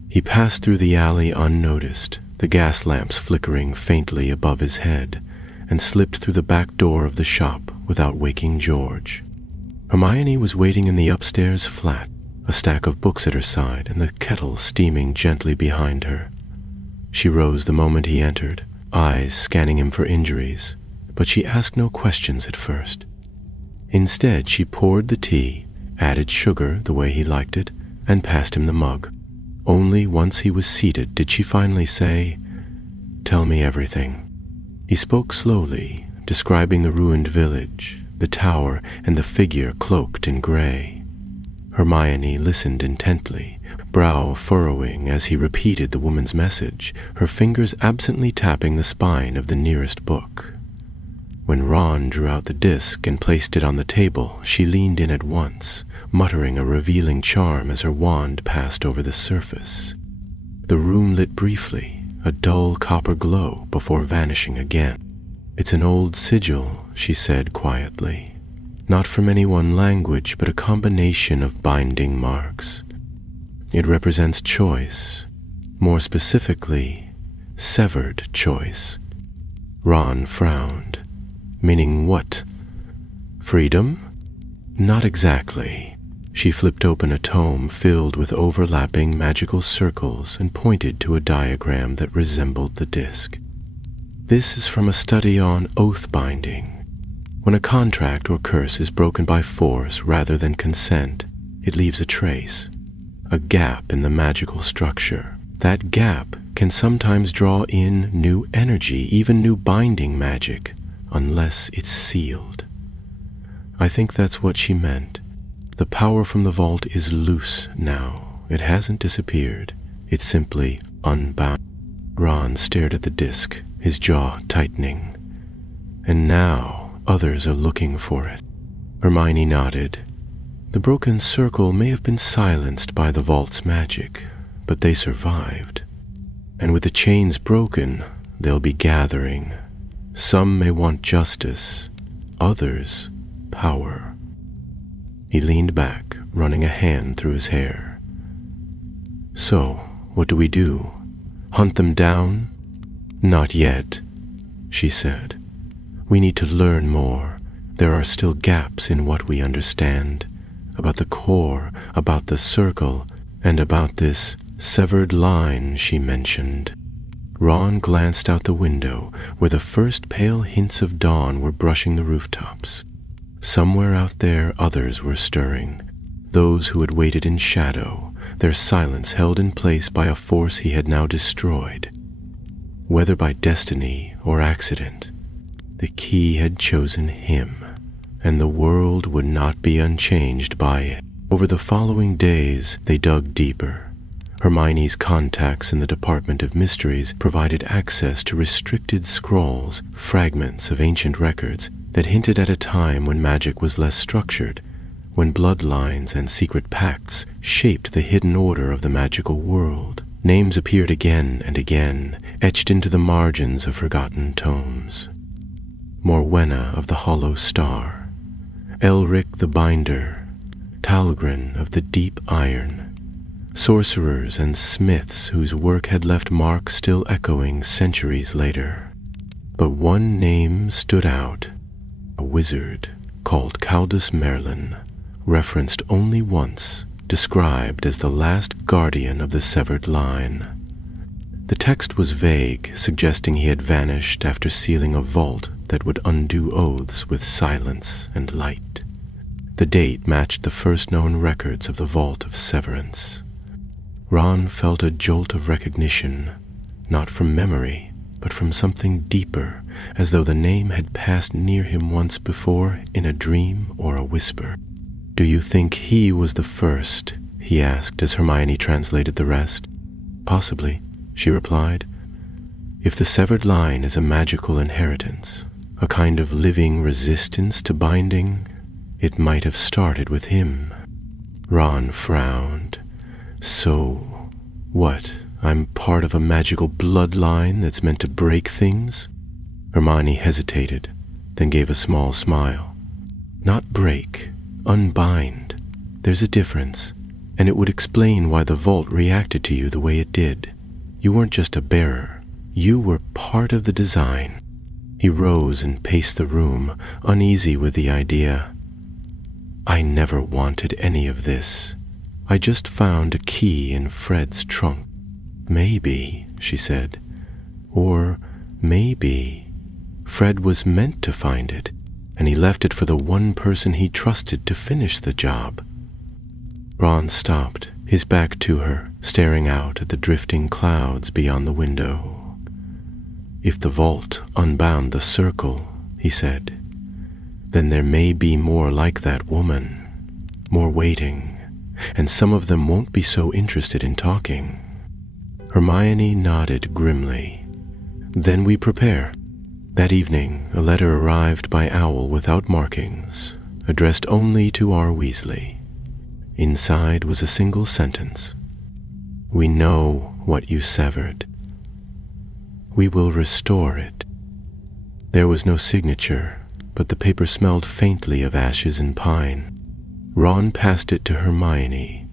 He passed through the alley unnoticed, the gas lamps flickering faintly above his head, and slipped through the back door of the shop without waking George. Hermione was waiting in the upstairs flat, a stack of books at her side and the kettle steaming gently behind her. She rose the moment he entered, eyes scanning him for injuries, but she asked no questions at first. Instead, she poured the tea, added sugar the way he liked it, and passed him the mug. Only once he was seated did she finally say, "Tell me everything." He spoke slowly, describing the ruined village, the tower, and the figure cloaked in gray. Hermione listened intently, brow furrowing as he repeated the woman's message, her fingers absently tapping the spine of the nearest book. When Ron drew out the disc and placed it on the table, she leaned in at once, muttering a revealing charm as her wand passed over the surface. The room lit briefly, a dull copper glow before vanishing again. "It's an old sigil," she said quietly. "Not from any one language, but a combination of binding marks. It represents choice, more specifically, severed choice." Ron frowned. "Meaning what? Freedom?" "Not exactly." She flipped open a tome filled with overlapping magical circles and pointed to a diagram that resembled the disc. "This is from a study on oath binding. When a contract or curse is broken by force rather than consent, it leaves a trace, a gap in the magical structure. That gap can sometimes draw in new energy, even new binding magic, unless it's sealed. I think that's what she meant. The power from the vault is loose now. It hasn't disappeared. It's simply unbound." Ron stared at the disc, his jaw tightening. "And now others are looking for it." Hermione nodded. "The broken circle may have been silenced by the vault's magic, but they survived. And with the chains broken, they'll be gathering. Some may want justice, others power." He leaned back, running a hand through his hair. "So, what do we do? Hunt them down?" "Not yet," she said. "We need to learn more. There are still gaps in what we understand, about the core, about the circle, and about this severed line she mentioned." Ron glanced out the window, where the first pale hints of dawn were brushing the rooftops. Somewhere out there others were stirring, those who had waited in shadow, their silence held in place by a force he had now destroyed. Whether by destiny or accident, the key had chosen him, and the world would not be unchanged by it. Over the following days, they dug deeper. Hermione's contacts in the Department of Mysteries provided access to restricted scrolls, fragments of ancient records that hinted at a time when magic was less structured, when bloodlines and secret pacts shaped the hidden order of the magical world. Names appeared again and again, etched into the margins of forgotten tomes. Morwenna of the Hollow Star, Elric the Binder, Talgrin of the Deep Iron, sorcerers and smiths whose work had left marks still echoing centuries later. But one name stood out, a wizard called Caldus Merlin, referenced only once, described as the last guardian of the severed line. The text was vague, suggesting he had vanished after sealing a vault that would undo oaths with silence and light. The date matched the first known records of the Vault of Severance. Ron felt a jolt of recognition, not from memory, but from something deeper, as though the name had passed near him once before in a dream or a whisper. "Do you think he was the first?" he asked as Hermione translated the rest. "Possibly," she replied. "If the severed line is a magical inheritance, a kind of living resistance to binding, it might have started with him." Ron frowned. "So, what, I'm part of a magical bloodline that's meant to break things?" Hermione hesitated, then gave a small smile. "Not break, unbind. There's a difference, and it would explain why the vault reacted to you the way it did. You weren't just a bearer. You were part of the design." He rose and paced the room, uneasy with the idea. "I never wanted any of this. I just found a key in Fred's trunk." "Maybe," she said. "Or maybe Fred was meant to find it, and he left it for the one person he trusted to finish the job." Ron stopped, his back to her, staring out at the drifting clouds beyond the window. "If the vault unbound the circle," he said, "then there may be more like that woman, more waiting, and some of them won't be so interested in talking." Hermione nodded grimly. "Then we prepare." That evening, a letter arrived by owl without markings, addressed only to R. Weasley. Inside was a single sentence. "We know what you severed. We will restore it." There was no signature, but the paper smelled faintly of ashes and pine. Ron passed it to Hermione.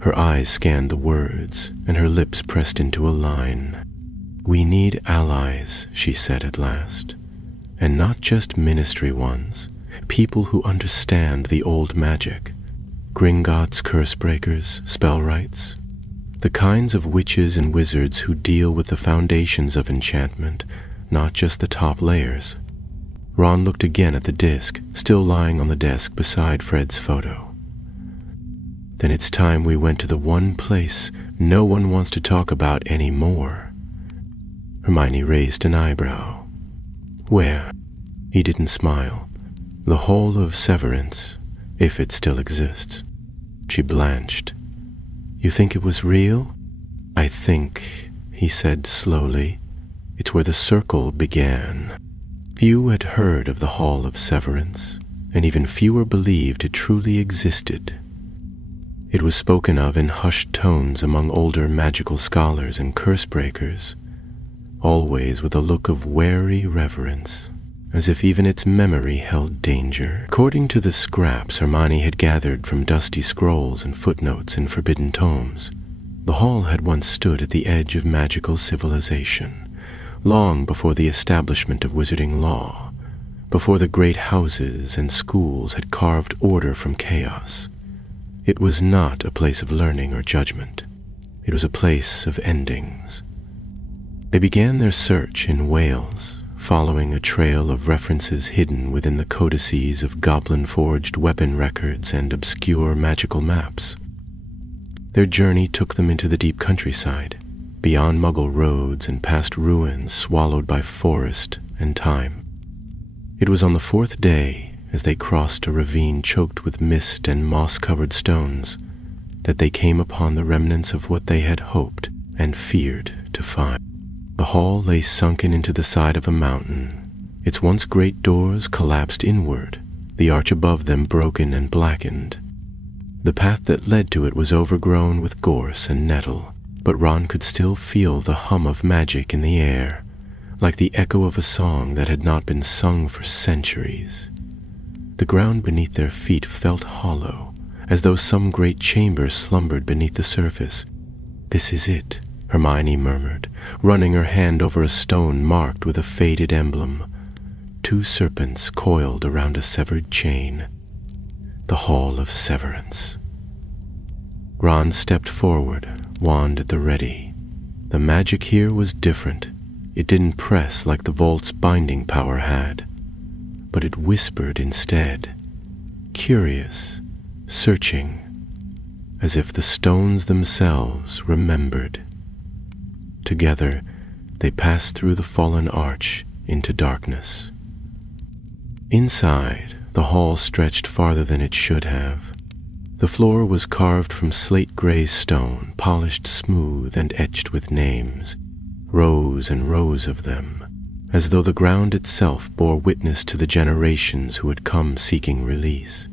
Her eyes scanned the words, and her lips pressed into a line. "We need allies," she said at last, "and not just ministry ones, people who understand the old magic. Gringotts, curse breakers, spellwrights, the kinds of witches and wizards who deal with the foundations of enchantment, not just the top layers." Ron looked again at the disc, still lying on the desk beside Fred's photo. "Then it's time we went to the one place no one wants to talk about anymore." Hermione raised an eyebrow. "Where?" He didn't smile. "The Hall of Severance, if it still exists." She blanched. "You think it was real?" "I think," he said slowly, "it's where the circle began." Few had heard of the Hall of Severance, and even fewer believed it truly existed. It was spoken of in hushed tones among older magical scholars and curse breakers, always with a look of wary reverence, as if even its memory held danger. According to the scraps Hermione had gathered from dusty scrolls and footnotes in forbidden tomes, the hall had once stood at the edge of magical civilization, long before the establishment of wizarding law, before the great houses and schools had carved order from chaos. It was not a place of learning or judgment. It was a place of endings. They began their search in Wales, following a trail of references hidden within the codices of goblin-forged weapon records and obscure magical maps. Their journey took them into the deep countryside, beyond Muggle roads and past ruins swallowed by forest and time. It was on the fourth day, as they crossed a ravine choked with mist and moss-covered stones, that they came upon the remnants of what they had hoped and feared to find. The hall lay sunken into the side of a mountain. Its once great doors collapsed inward, the arch above them broken and blackened. The path that led to it was overgrown with gorse and nettle, but Ron could still feel the hum of magic in the air, like the echo of a song that had not been sung for centuries. The ground beneath their feet felt hollow, as though some great chamber slumbered beneath the surface. "This is it," Hermione murmured, running her hand over a stone marked with a faded emblem. Two serpents coiled around a severed chain. The Hall of Severance. Ron stepped forward, wand at the ready. The magic here was different. It didn't press like the vault's binding power had, but it whispered instead, curious, searching, as if the stones themselves remembered. Together, they passed through the fallen arch into darkness. Inside, the hall stretched farther than it should have. The floor was carved from slate-gray stone, polished smooth and etched with names, rows and rows of them, as though the ground itself bore witness to the generations who had come seeking release.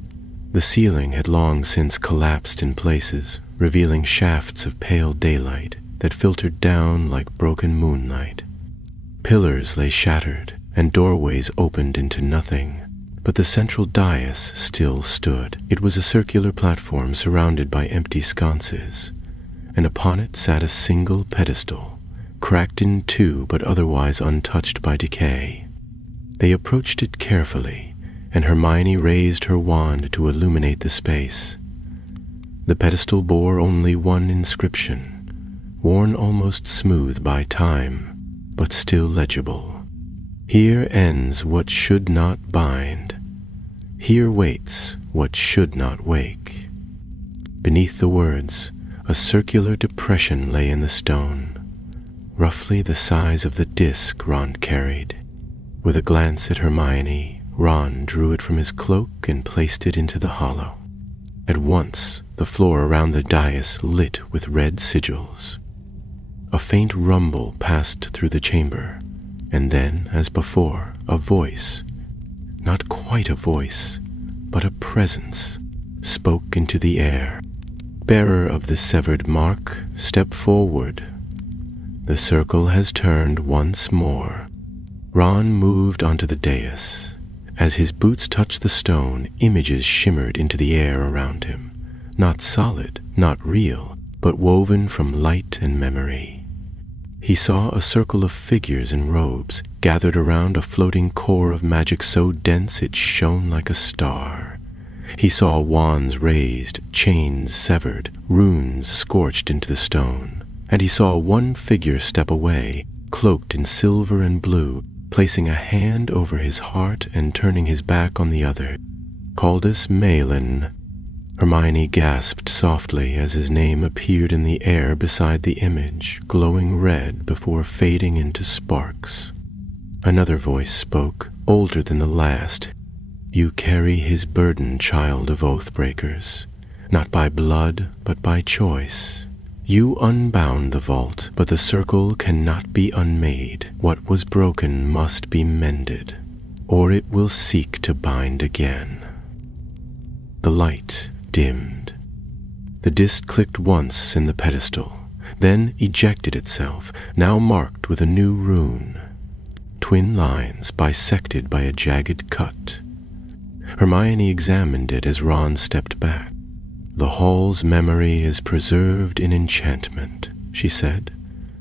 The ceiling had long since collapsed in places, revealing shafts of pale daylight that filtered down like broken moonlight. Pillars lay shattered, and doorways opened into nothing, but the central dais still stood. It was a circular platform surrounded by empty sconces, and upon it sat a single pedestal, cracked in two but otherwise untouched by decay. They approached it carefully, and Hermione raised her wand to illuminate the space. The pedestal bore only one inscription, worn almost smooth by time, but still legible. "Here ends what should not bind. Here waits what should not wake." Beneath the words, a circular depression lay in the stone, roughly the size of the disc Ron carried. With a glance at Hermione, Ron drew it from his cloak and placed it into the hollow. At once, the floor around the dais lit with red sigils. A faint rumble passed through the chamber, and then, as before, a voice, not quite a voice, but a presence, spoke into the air. "Bearer of the severed mark, step forward. The circle has turned once more." Ron moved onto the dais. As his boots touched the stone, images shimmered into the air around him, not solid, not real, but woven from light and memory. He saw a circle of figures in robes gathered around a floating core of magic so dense it shone like a star. He saw wands raised, chains severed, runes scorched into the stone, and he saw one figure step away, cloaked in silver and blue, placing a hand over his heart and turning his back on the other. "Caldus Malin." Hermione gasped softly as his name appeared in the air beside the image, glowing red before fading into sparks. Another voice spoke, older than the last. "You carry his burden, child of Oathbreakers, not by blood, but by choice. You unbound the vault, but the circle cannot be unmade. What was broken must be mended, or it will seek to bind again." The light dimmed. The disc clicked once in the pedestal, then ejected itself, now marked with a new rune. Twin lines bisected by a jagged cut. Hermione examined it as Ron stepped back. "The hall's memory is preserved in enchantment," she said.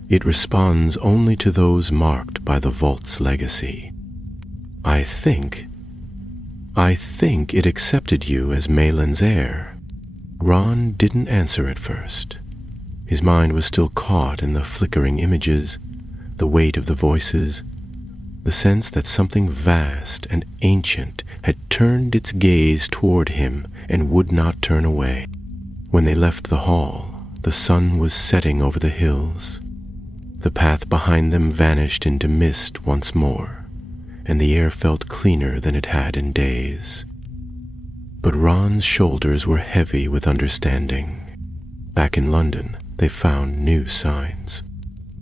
"It responds only to those marked by the vault's legacy. I think it accepted you as Malin's heir." Ron didn't answer at first. His mind was still caught in the flickering images, the weight of the voices, the sense that something vast and ancient had turned its gaze toward him and would not turn away. When they left the hall, the sun was setting over the hills. The path behind them vanished into mist once more, and the air felt cleaner than it had in days. But Ron's shoulders were heavy with understanding. Back in London, they found new signs.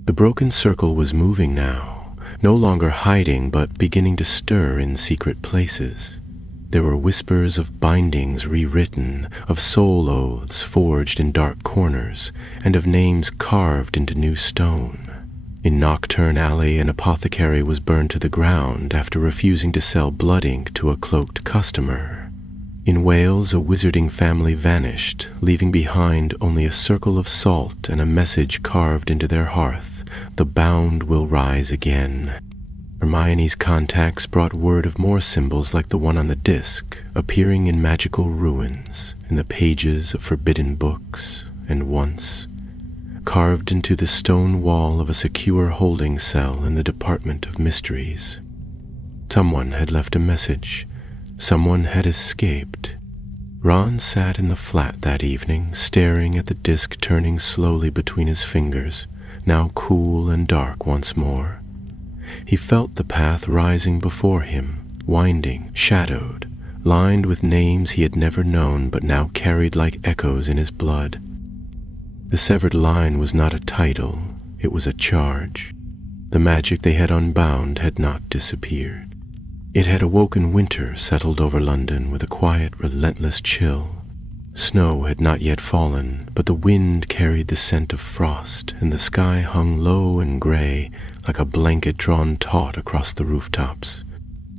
The broken circle was moving now, no longer hiding but beginning to stir in secret places. There were whispers of bindings rewritten, of soul oaths forged in dark corners, and of names carved into new stone. In Nocturne Alley, an apothecary was burned to the ground after refusing to sell blood ink to a cloaked customer. In Wales, a wizarding family vanished, leaving behind only a circle of salt and a message carved into their hearth: "The bound will rise again." Hermione's contacts brought word of more symbols like the one on the disc, appearing in magical ruins, in the pages of forbidden books, and once, carved into the stone wall of a secure holding cell in the Department of Mysteries. Someone had left a message. Someone had escaped. Ron sat in the flat that evening, staring at the disc turning slowly between his fingers, now cool and dark once more. He felt the path rising before him, winding, shadowed, lined with names he had never known but now carried like echoes in his blood. The severed line was not a title, it was a charge. The magic they had unbound had not disappeared. It had awoken winter settled over London with a quiet, relentless chill. Snow had not yet fallen, but the wind carried the scent of frost, and the sky hung low and gray like a blanket drawn taut across the rooftops.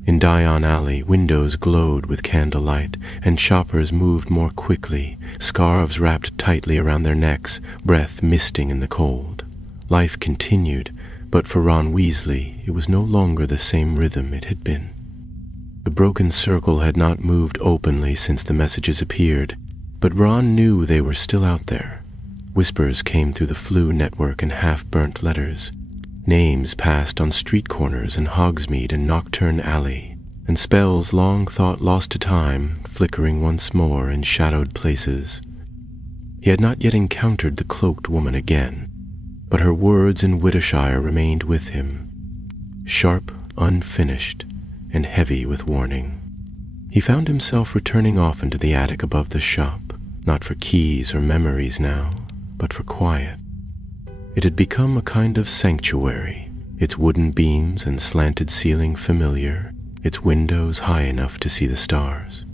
In Dion Alley, windows glowed with candlelight, and shoppers moved more quickly, scarves wrapped tightly around their necks, breath misting in the cold. Life continued, but for Ron Weasley, it was no longer the same rhythm it had been. The broken circle had not moved openly since the messages appeared, but Ron knew they were still out there. Whispers came through the Flu network in half-burnt letters. Names passed on street corners in Hogsmeade and Nocturne Alley, and spells long thought lost to time, flickering once more in shadowed places. He had not yet encountered the cloaked woman again, but her words in Wittershire remained with him, sharp, unfinished, and heavy with warning. He found himself returning often to the attic above the shop, not for keys or memories now, but for quiet. It had become a kind of sanctuary, its wooden beams and slanted ceiling familiar, its windows high enough to see the stars.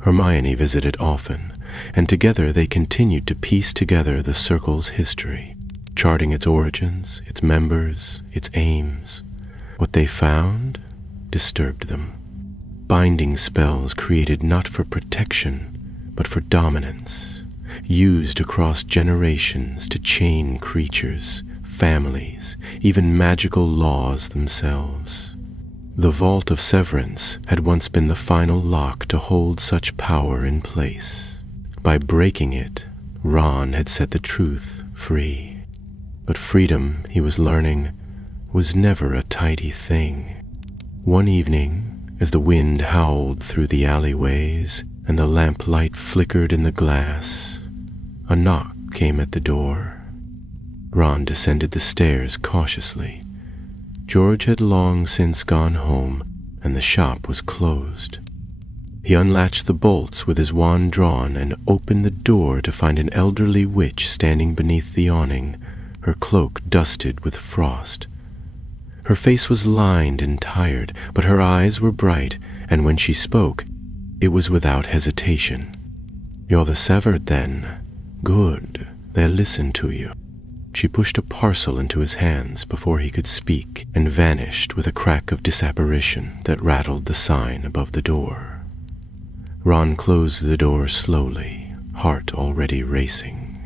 Hermione visited often, and together they continued to piece together the circle's history, charting its origins, its members, its aims. What they found disturbed them. Binding spells created not for protection, but for dominance, used across generations to chain creatures, families, even magical laws themselves. The Vault of Severance had once been the final lock to hold such power in place. By breaking it, Ron had set the truth free. But freedom, he was learning, was never a tidy thing. One evening, as the wind howled through the alleyways and the lamplight flickered in the glass, a knock came at the door. Ron descended the stairs cautiously. George had long since gone home, and the shop was closed. He unlatched the bolts with his wand drawn and opened the door to find an elderly witch standing beneath the awning, her cloak dusted with frost. Her face was lined and tired, but her eyes were bright, and when she spoke, it was without hesitation. "You're the severed, then? Good. They'll listen to you." She pushed a parcel into his hands before he could speak and vanished with a crack of disapparition that rattled the sign above the door. Ron closed the door slowly, heart already racing.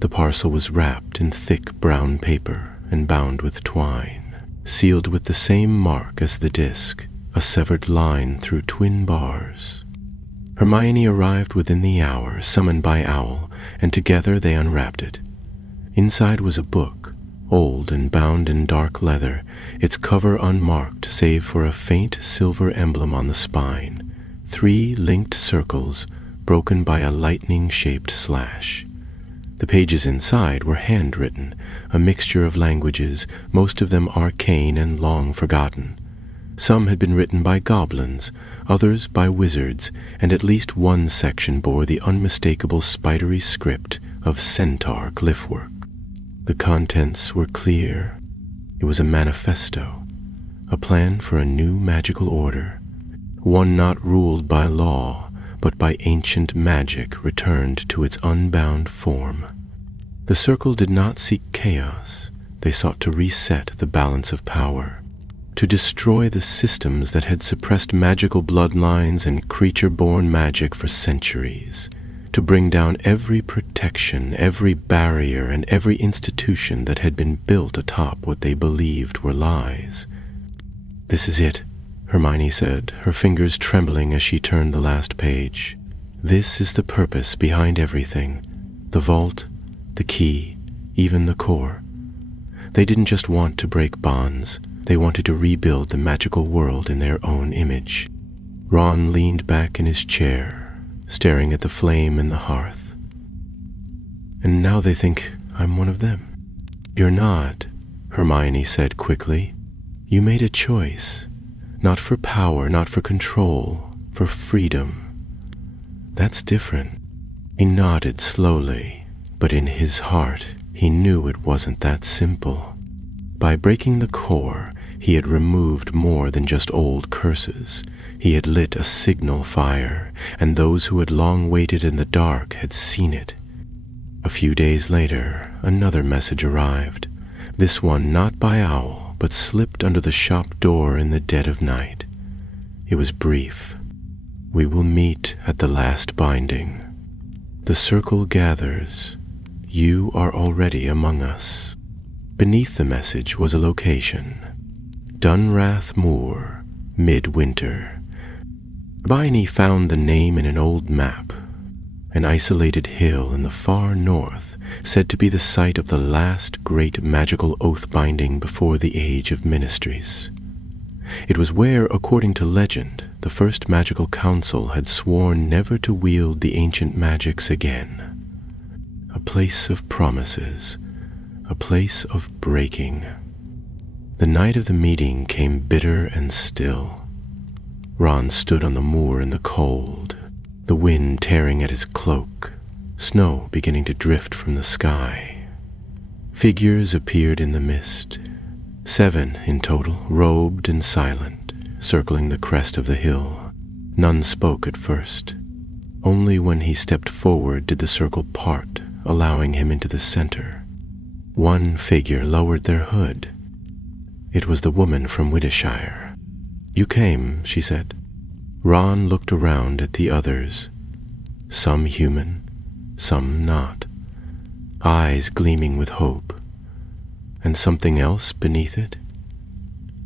The parcel was wrapped in thick brown paper and bound with twine, sealed with the same mark as the disc, a severed line through twin bars. Hermione arrived within the hour, summoned by Owl, and together they unwrapped it. Inside was a book, old and bound in dark leather, its cover unmarked save for a faint silver emblem on the spine, 3 linked circles broken by a lightning-shaped slash. The pages inside were handwritten, a mixture of languages, most of them arcane and long forgotten. Some had been written by goblins, others by wizards, and at least one section bore the unmistakable spidery script of centaur glyphwork. The contents were clear. It was a manifesto, a plan for a new magical order, one not ruled by law, but by ancient magic returned to its unbound form. The circle did not seek chaos. They sought to reset the balance of power, to destroy the systems that had suppressed magical bloodlines and creature-born magic for centuries, to bring down every protection, every barrier, and every institution that had been built atop what they believed were lies. "This is it," Hermione said, her fingers trembling as she turned the last page. "This is the purpose behind everything. The vault, the key, even the core. They didn't just want to break bonds. They wanted to rebuild the magical world in their own image." Ron leaned back in his chair, staring at the flame in the hearth. "And now they think I'm one of them." "You're not," Hermione said quickly. "You made a choice. Not for power, not for control, for freedom. That's different." He nodded slowly, but in his heart he knew it wasn't that simple. By breaking the core, he had removed more than just old curses. He had lit a signal fire, and those who had long waited in the dark had seen it. A few days later, another message arrived, this one not by owl, but slipped under the shop door in the dead of night. It was brief. "We will meet at the last binding. The circle gathers. You are already among us." Beneath the message was a location. Dunrath Moor, midwinter. Hermione found the name in an old map, an isolated hill in the far north, said to be the site of the last great magical oath-binding before the Age of Ministries. It was where, according to legend, the first magical council had sworn never to wield the ancient magics again. A place of promises, a place of breaking. The night of the meeting came bitter and still. Ron stood on the moor in the cold, the wind tearing at his cloak, snow beginning to drift from the sky. Figures appeared in the mist, 7 in total, robed and silent, circling the crest of the hill. None spoke at first. Only when he stepped forward did the circle part, allowing him into the center. One figure lowered their hood. It was the woman from Widdershire. "You came," she said. Ron looked around at the others, some human, some not, eyes gleaming with hope, and something else beneath it.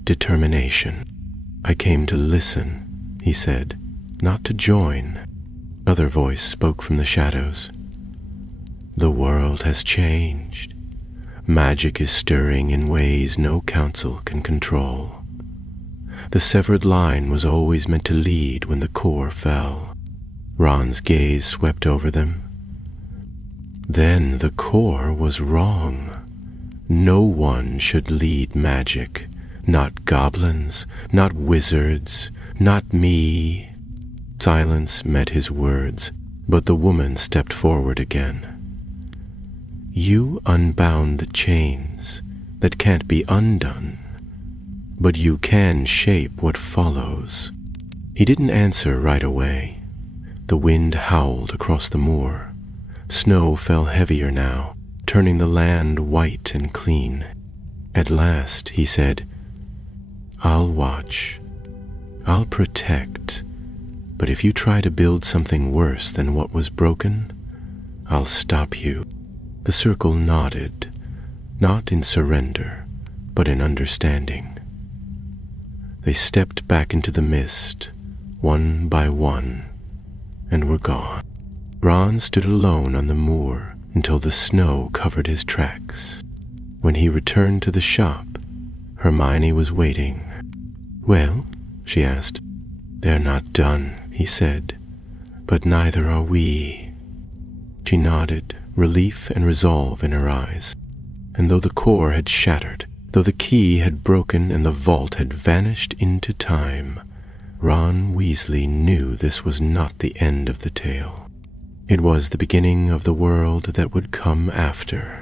Determination. "I came to listen," he said, "not to join." Another voice spoke from the shadows. "The world has changed. Magic is stirring in ways no council can control. The severed line was always meant to lead when the core fell." Ron's gaze swept over them. Then the core was wrong. No one should lead magic. Not goblins, not wizards, not me. Silence met his words, but the woman stepped forward again. "You unbound the chains that can't be undone, but you can shape what follows." He didn't answer right away. The wind howled across the moor. Snow fell heavier now, turning the land white and clean. At last he said, "I'll watch. I'll protect. But if you try to build something worse than what was broken, I'll stop you." The circle nodded, not in surrender, but in understanding. They stepped back into the mist, one by one, and were gone. Ron stood alone on the moor until the snow covered his tracks. When he returned to the shop, Hermione was waiting. "Well?" she asked. "They're not done," he said, "but neither are we." She nodded, relief and resolve in her eyes. And though the core had shattered, though the key had broken and the vault had vanished into time, Ron Weasley knew this was not the end of the tale. It was the beginning of the world that would come after.